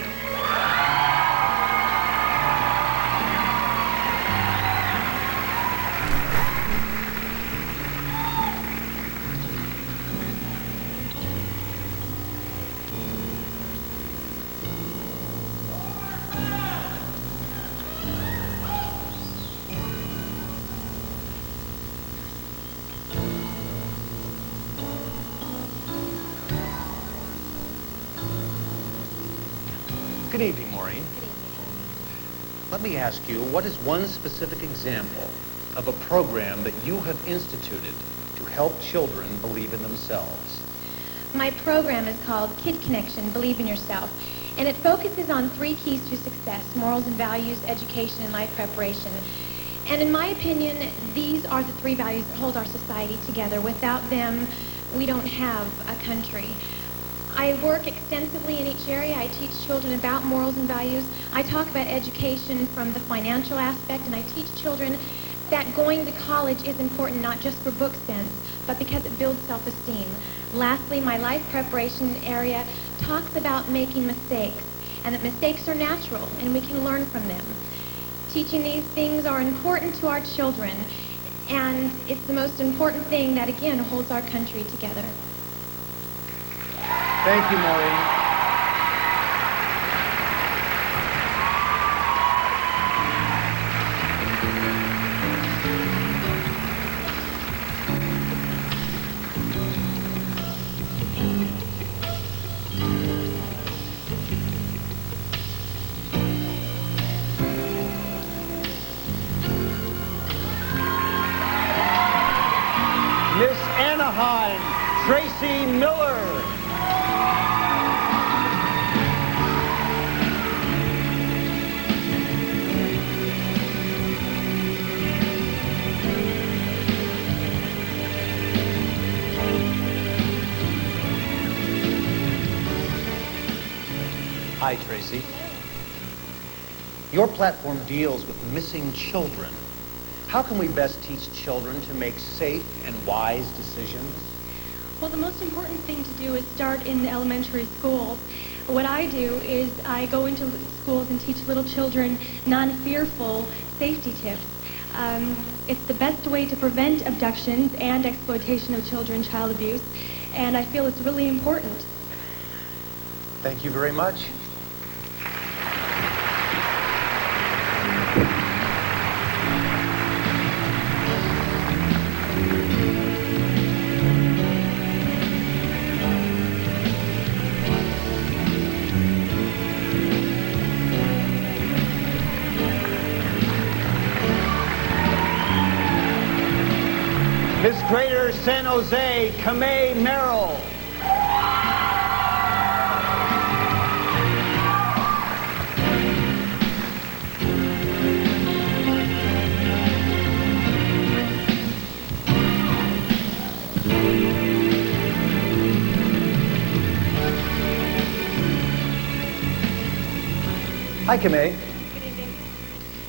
Good evening, Maureen. Good evening. Let me ask you, what is one specific example of a program that you have instituted to help children believe in themselves? My program is called Kid Connection, Believe in Yourself, and it focuses on 3 keys to success: morals and values, education, and life preparation. And in my opinion, these are the 3 values that hold our society together. Without them, we don't have a country. I work extensively in each area. I teach children about morals and values. I talk about education from the financial aspect, and I teach children that going to college is important not just for book sense, but because it builds self-esteem. Lastly, my life preparation area talks about making mistakes, and that mistakes are natural, and we can learn from them. Teaching these things are important to our children, and it's the most important thing that, again, holds our country together. Thank you, Maureen. Miss Anaheim, Tracy Miller. Hi, Tracy. Your platform deals with missing children. How can we best teach children to make safe and wise decisions? Well, the most important thing to do is start in the elementary schools. What I do is I go into schools and teach little children non-fearful safety tips. It's the best way to prevent abductions and exploitation of children, child abuse, and I feel it's really important. Thank you very much. Miss Greater San Jose, Kamei Merrill. Hi, Kamei. Good evening.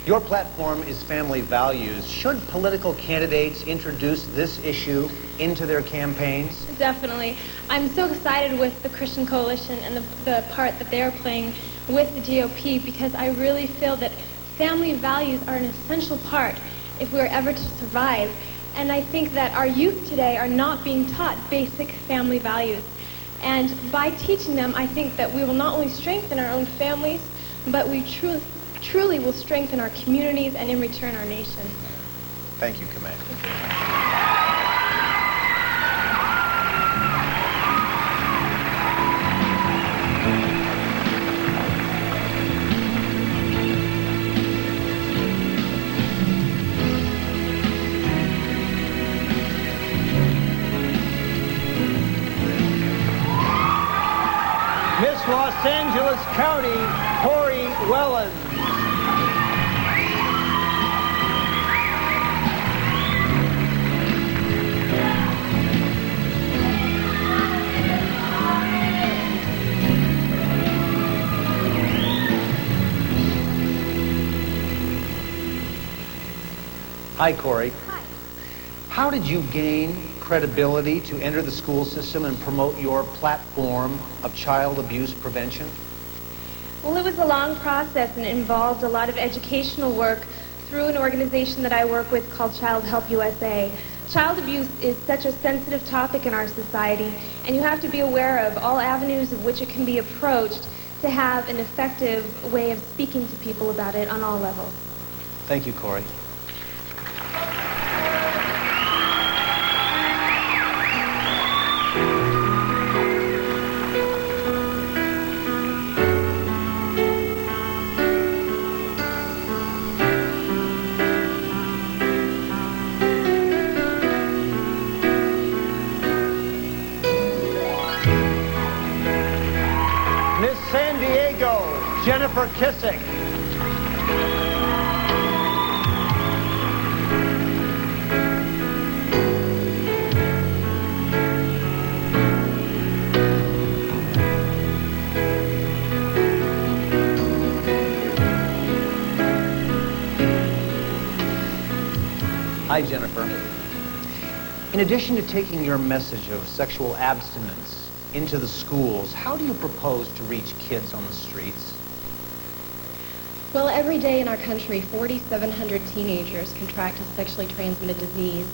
Your platform is family values. Should political candidates introduce this issue into their campaigns? Definitely. I'm so excited with the Christian Coalition and the part that they're playing with the GOP, because I really feel that family values are an essential part if we are ever to survive. And I think that our youth today are not being taught basic family values. And by teaching them, I think that we will not only strengthen our own families, but we truly will strengthen our communities and in return our nation. Thank you, Kamei. Miss Los Angeles County, Corey Wellens. Hi, Corey. Hi. How did you gain credibility to enter the school system and promote your platform of child abuse prevention? Well, it was a long process and it involved a lot of educational work through an organization that I work with called Child Help USA. Child abuse is such a sensitive topic in our society, and you have to be aware of all avenues of which it can be approached to have an effective way of speaking to people about it on all levels. Thank you, Corey. Miss San Diego, Jennifer Kissick. Hi, Jennifer. In addition to taking your message of sexual abstinence into the schools, how do you propose to reach kids on the streets? Well, every day in our country, 4,700 teenagers contract a sexually transmitted disease.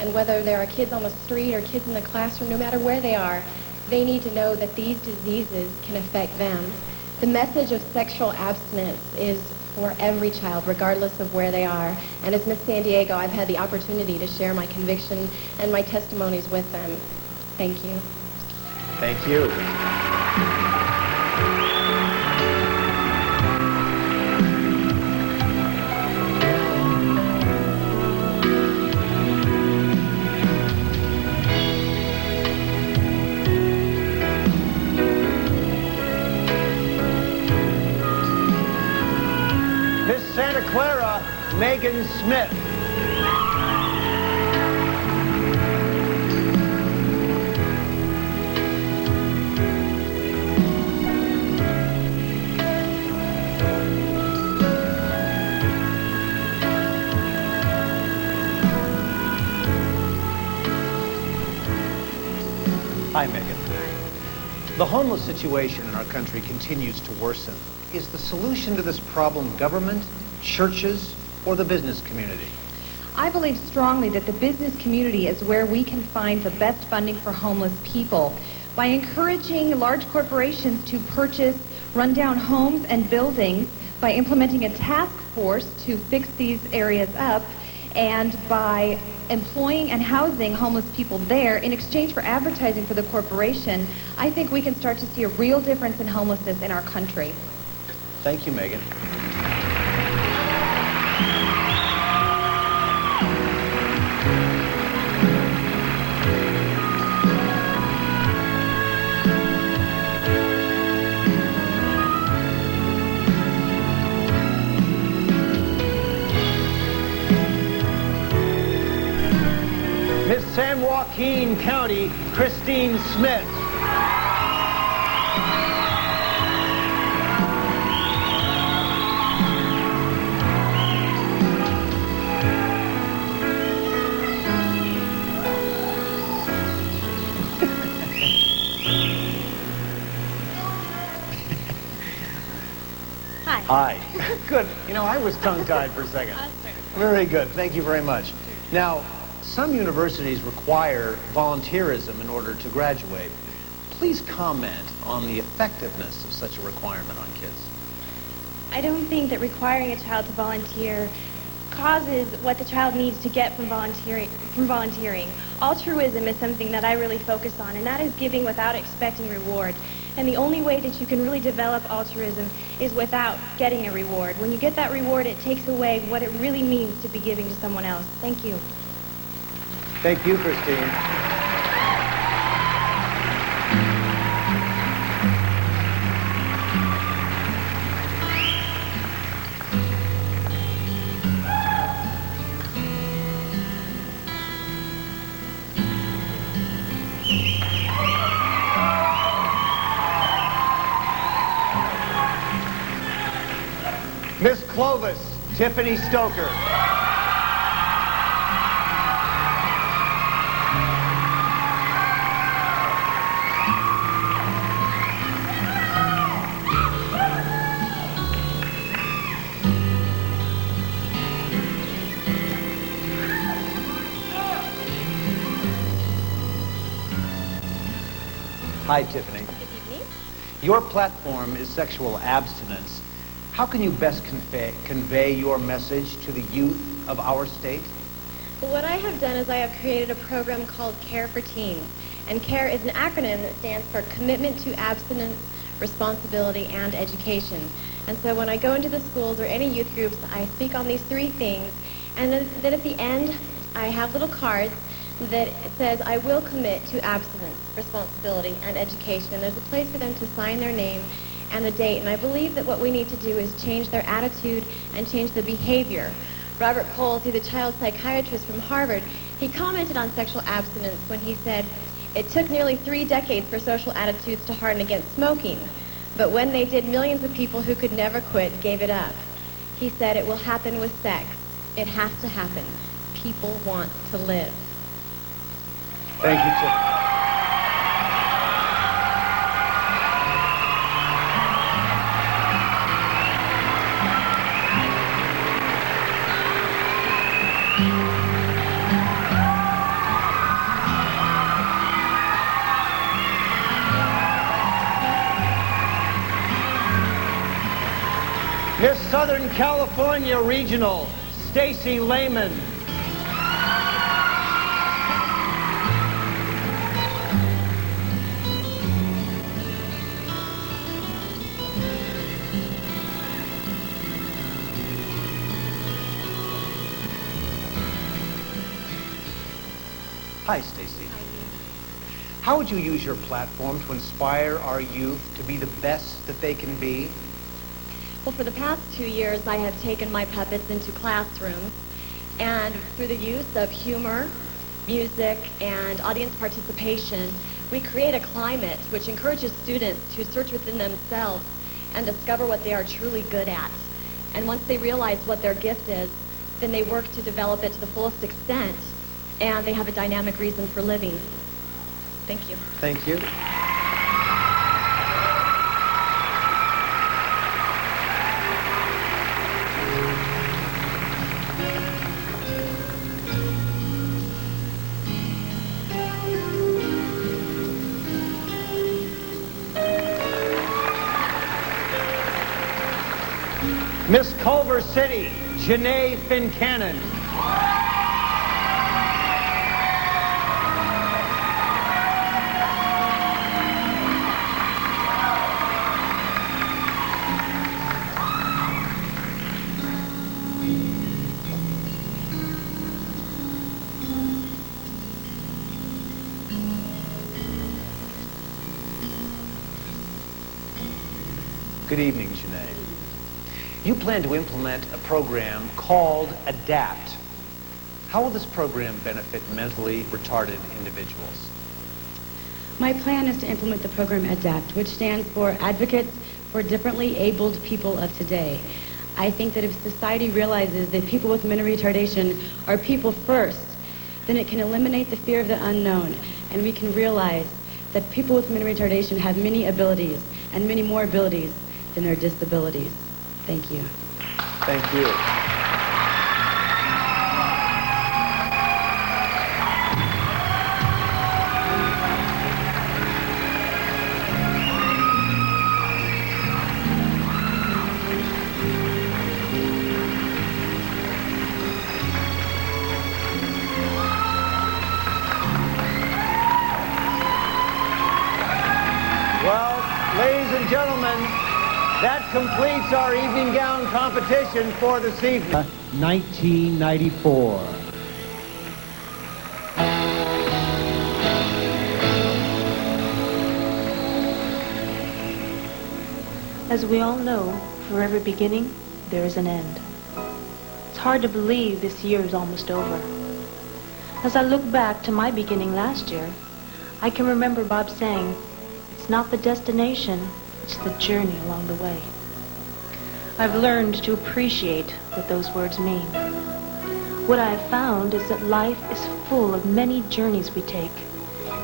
And whether there are kids on the street or kids in the classroom, no matter where they are, they need to know that these diseases can affect them. The message of sexual abstinence is for every child, regardless of where they are. And as Miss San Diego, I've had the opportunity to share my conviction and my testimonies with them. Thank you. Thank you. Miss Santa Clara, Megan Smith. Hi, Megan. The homeless situation in our country continues to worsen. Is the solution to this problem government, churches, or the business community? I believe strongly that the business community is where we can find the best funding for homeless people. By encouraging large corporations to purchase rundown homes and buildings, by implementing a task force to fix these areas up, and by employing and housing homeless people there in exchange for advertising for the corporation, I think we can start to see a real difference in homelessness in our country. Thank you, Megan. Miss San Joaquin County, Christine Smith. Hi. Hi. Good. You know, I was tongue-tied for a second. Very good. Thank you very much. Now, some universities require volunteerism in order to graduate. please comment on the effectiveness of such a requirement on kids. I don't think that requiring a child to volunteer causes what the child needs to get from volunteering. Altruism is something that I really focus on, and that is giving without expecting reward. And the only way that you can really develop altruism is without getting a reward. When you get that reward, it takes away what it really means to be giving to someone else. Thank you. Thank you, Christine. Miss Clovis, Tiffany Stoker. Hi, Tiffany. Good evening. Your platform is sexual abstinence. How can you best convey your message to the youth of our state? Well, what I have done is I have created a program called Care for Teens. And CARE is an acronym that stands for Commitment to Abstinence, Responsibility, and Education. And so when I go into the schools or any youth groups, I speak on these three things. And then at the end, I have little cards that says, I will commit to abstinence, responsibility, and education. And there's a place for them to sign their name and the date. And I believe that what we need to do is change their attitude and change the behavior. Robert Polsey, the child psychiatrist from Harvard, he commented on sexual abstinence when he said, it took nearly 3 decades for social attitudes to harden against smoking. But when they did, millions of people who could never quit gave it up. He said, it will happen with sex. It has to happen. People want to live. Thank you, Tiffany. Miss Southern California Regional, Stacy Lehman. Hi, Stacy. How would you use your platform to inspire our youth to be the best that they can be? Well, for the past 2 years, I have taken my puppets into classrooms, and through the use of humor, music, and audience participation, we create a climate which encourages students to search within themselves and discover what they are truly good at. And once they realize what their gift is, then they work to develop it to the fullest extent, and they have a dynamic reason for living. Thank you. Thank you. Miss Culver City, Janae Fincannon. Good evening, Janae. You plan to implement a program called ADAPT. How will this program benefit mentally retarded individuals? My plan is to implement the program ADAPT, which stands for Advocates for Differently Abled People of Today. I think that if society realizes that people with mental retardation are people first, then it can eliminate the fear of the unknown, and we can realize that people with mental retardation have many abilities, and many more abilities than their disabilities. Thank you. Thank you. gentlemen, that completes our evening gown competition for this evening. 1994. As we all know, for every beginning, there is an end. It's hard to believe this year is almost over. As I look back to my beginning last year, I can remember Bob saying, it's not the destination, it's the journey along the way. I've learned to appreciate what those words mean. What I have found is that life is full of many journeys we take,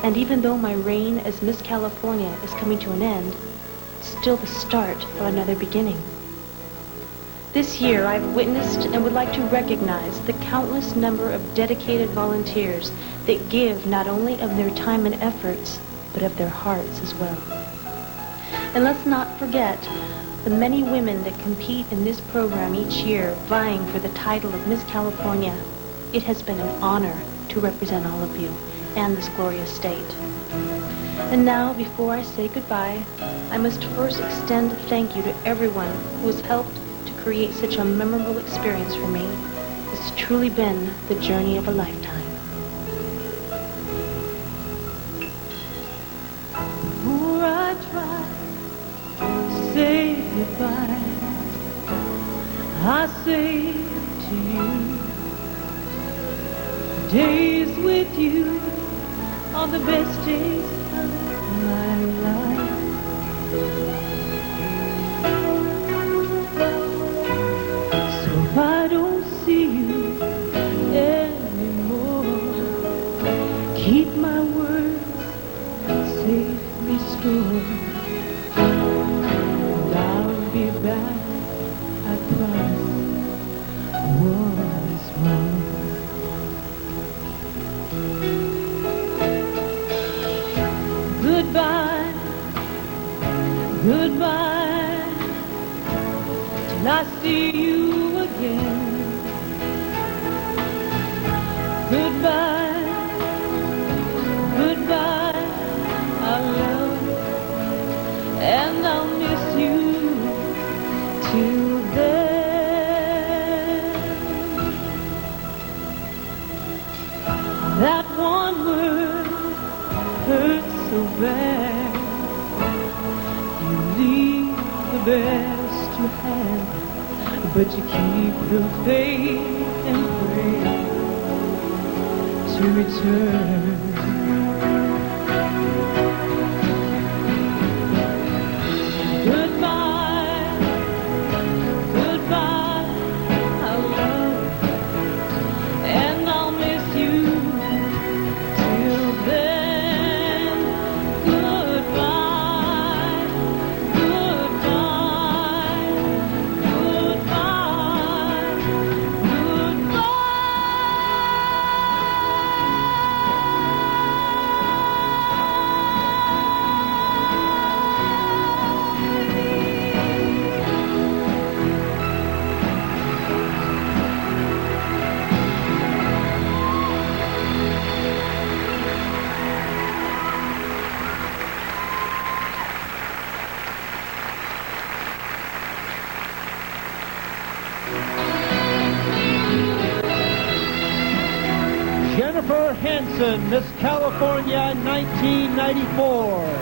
and even though my reign as Miss California is coming to an end, it's still the start of another beginning. This year, I've witnessed and would like to recognize the countless number of dedicated volunteers that give not only of their time and efforts, but of their hearts as well. And let's not forget the many women that compete in this program each year, vying for the title of Miss California. It has been an honor to represent all of you and this glorious state. And now, before I say goodbye, I must first extend a thank you to everyone who has helped to create such a memorable experience for me. It's truly been the journey of a lifetime. Before I try to say goodbye, I say to you, days with you are the best days of my life. So if I don't see you anymore, keep my words safely stored. And I'll be back, I promise, once more. Goodbye, goodbye, till I see you again. Goodbye, goodbye, I love you, and I'll miss you till then. That one word hurts so bad. You leave the best you have, but you keep the faith and pray to return. Goodbye, goodbye, I love you, and I'll miss you till then. Goodbye, goodbye, goodbye, goodbye. Jennifer Hansen, Miss California 1994.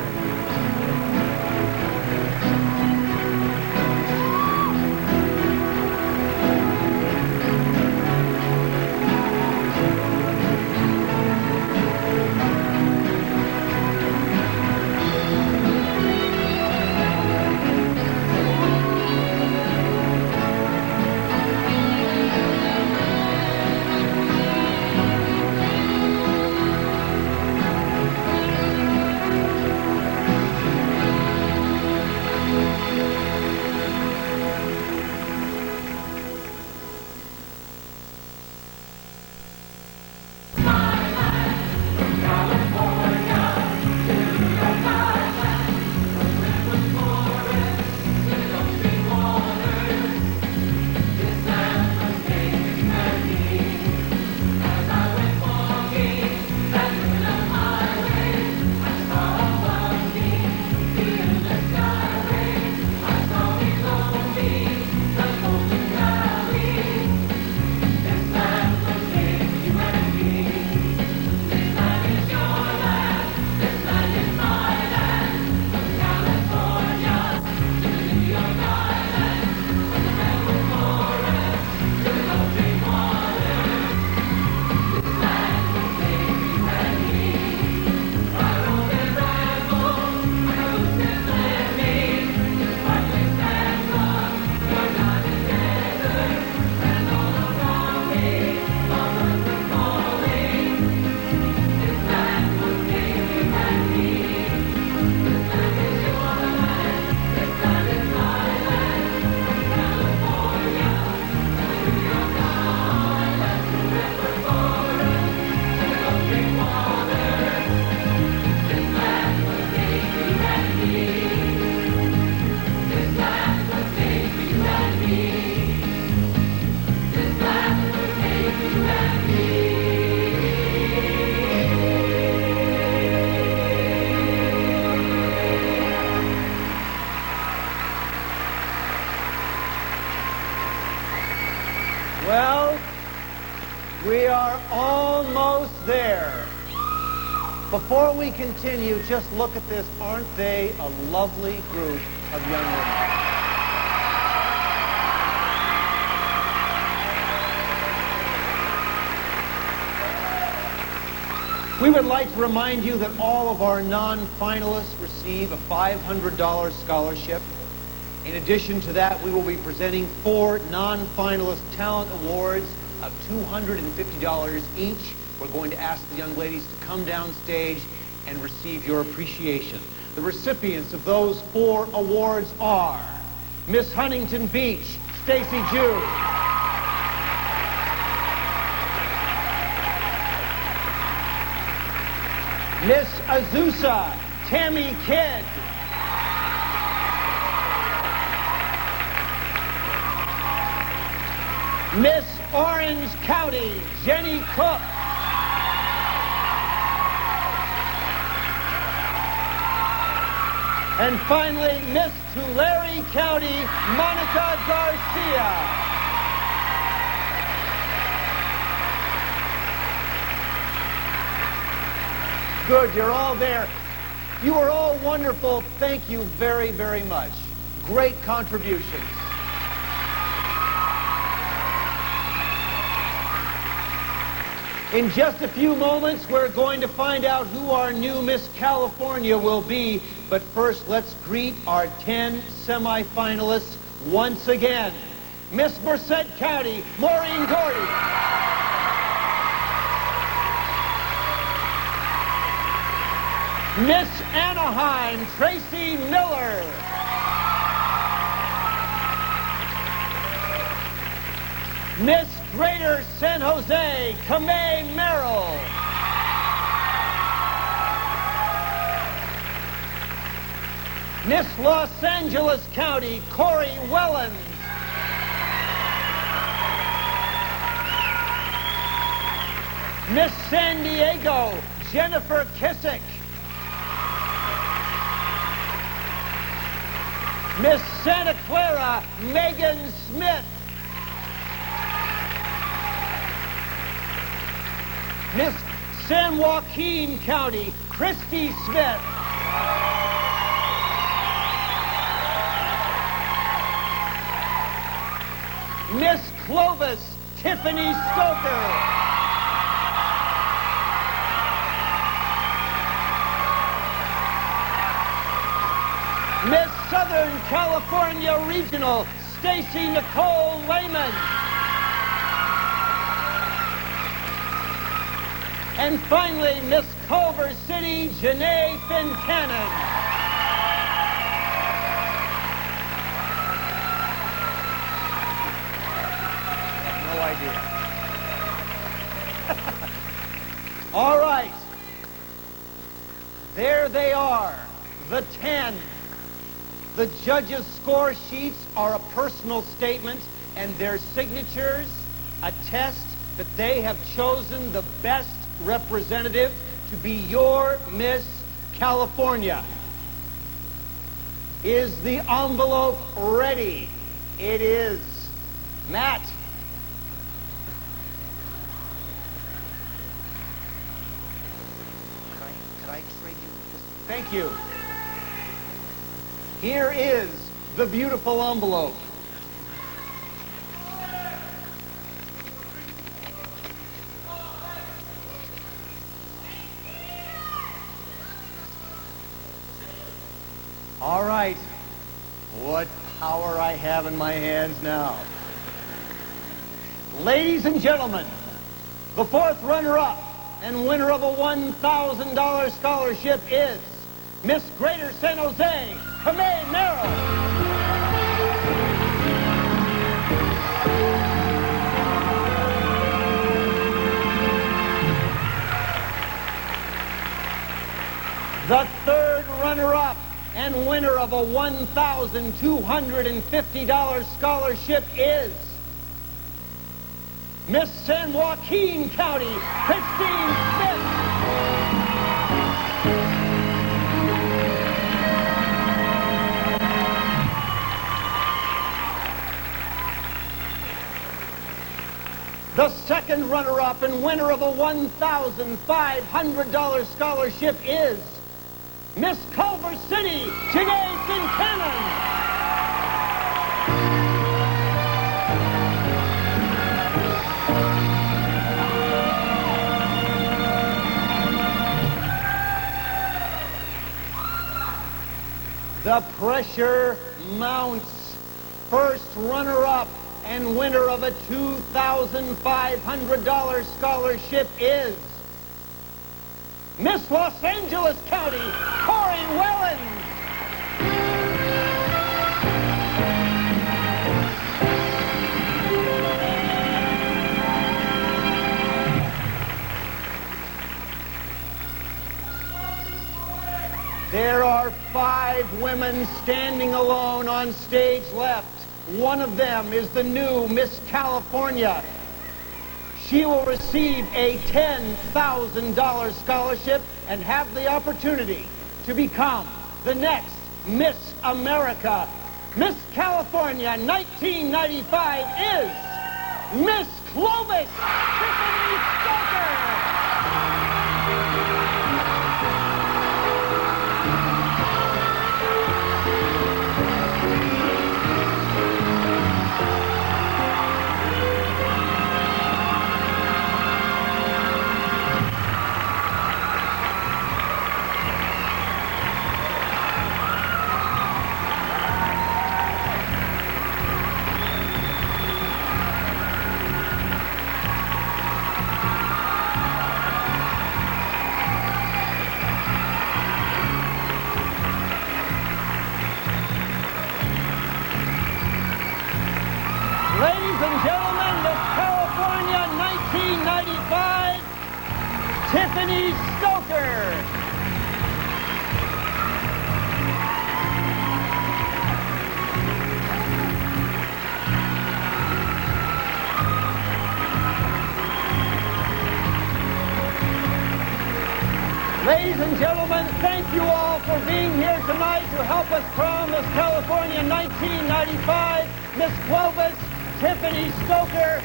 there. Before we continue, just look at this. Aren't they a lovely group of young women? We would like to remind you that all of our non-finalists receive a $500 scholarship. In addition to that, we will be presenting 4 non-finalist talent awards of $250 each. We're going to ask the young ladies to come down stage and receive your appreciation. The recipients of those 4 awards are Miss Huntington Beach, Stacy Jew. Miss Azusa, Tammy Kidd. Miss Orange County, Jenny Cook. And finally, Miss Tulare County, Monica Garcia. Good, you're all there. You are all wonderful. Thank you very, very much. Great contributions. In just a few moments, we're going to find out who our new Miss California will be. But first, let's greet our 10 semi-finalists once again. Miss Merced County, Maureen Gordy. Miss Anaheim, Tracy Miller. Miss Greater San Jose, Kamei Merrill. Miss Los Angeles County, Corey Wellens. Miss San Diego, Jennifer Kissick. Miss Santa Clara, Megan Smith. Miss San Joaquin County, Christy Smith. Miss Clovis, Tiffany Stoker. Miss Southern California Regional, Stacy Nicole Lehman. And finally, Miss Culver City, Janae Fincannon. No idea. All right. There they are, the 10. The judges' score sheets are a personal statement, and their signatures attest that they have chosen the best representative to be your Miss California. Is the envelope ready? It is. Matt. Can I trade you this? Thank you. Here is the beautiful envelope. All right. What power I have in my hands now. Ladies and gentlemen, the 4th runner-up and winner of a $1,000 scholarship is Miss Greater San Jose, Kamei Merrill. The 3rd runner-up and winner of a $1,250 scholarship is Miss San Joaquin County, Christine Smith. The The second runner-up and winner of a $1,500 scholarship is Miss Culver City, Janae Cannon. The pressure mounts. First runner-up and winner of a $2,500 scholarship is Miss Los Angeles County, Corey Wellens. There are 5 women standing alone on stage left. One of them is the new Miss California. She will receive a $10,000 scholarship and have the opportunity to become the next Miss America. Miss California 1995 is Miss Clovis Tiffany Stoker. Ladies and gentlemen, Miss California 1995, Tiffany Stoker. Ladies and gentlemen, thank you all for being here tonight to help us crown Miss California 1995, Miss Clovis Tiffany Stoker.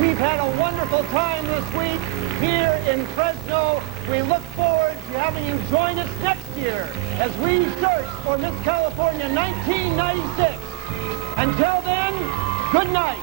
We've had a wonderful time this week here in Fresno. We look forward to having you join us next year as we search for Miss California 1996. Until then, good night.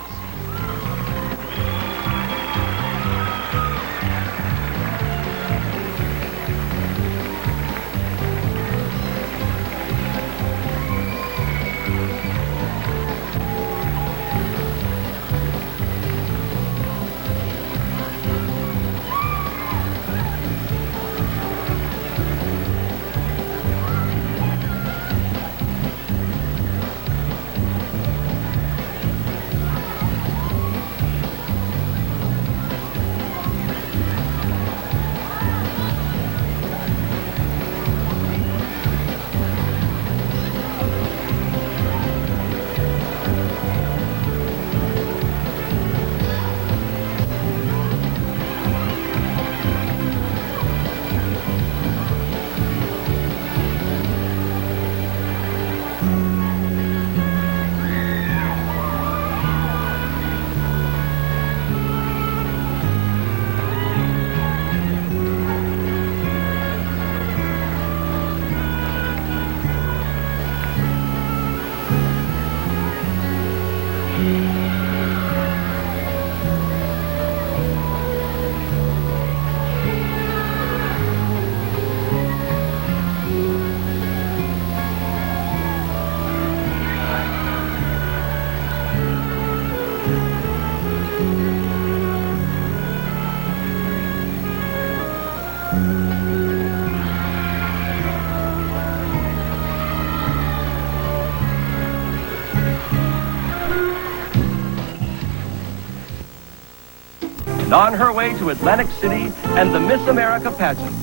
On her way to Atlantic City and the Miss America pageant.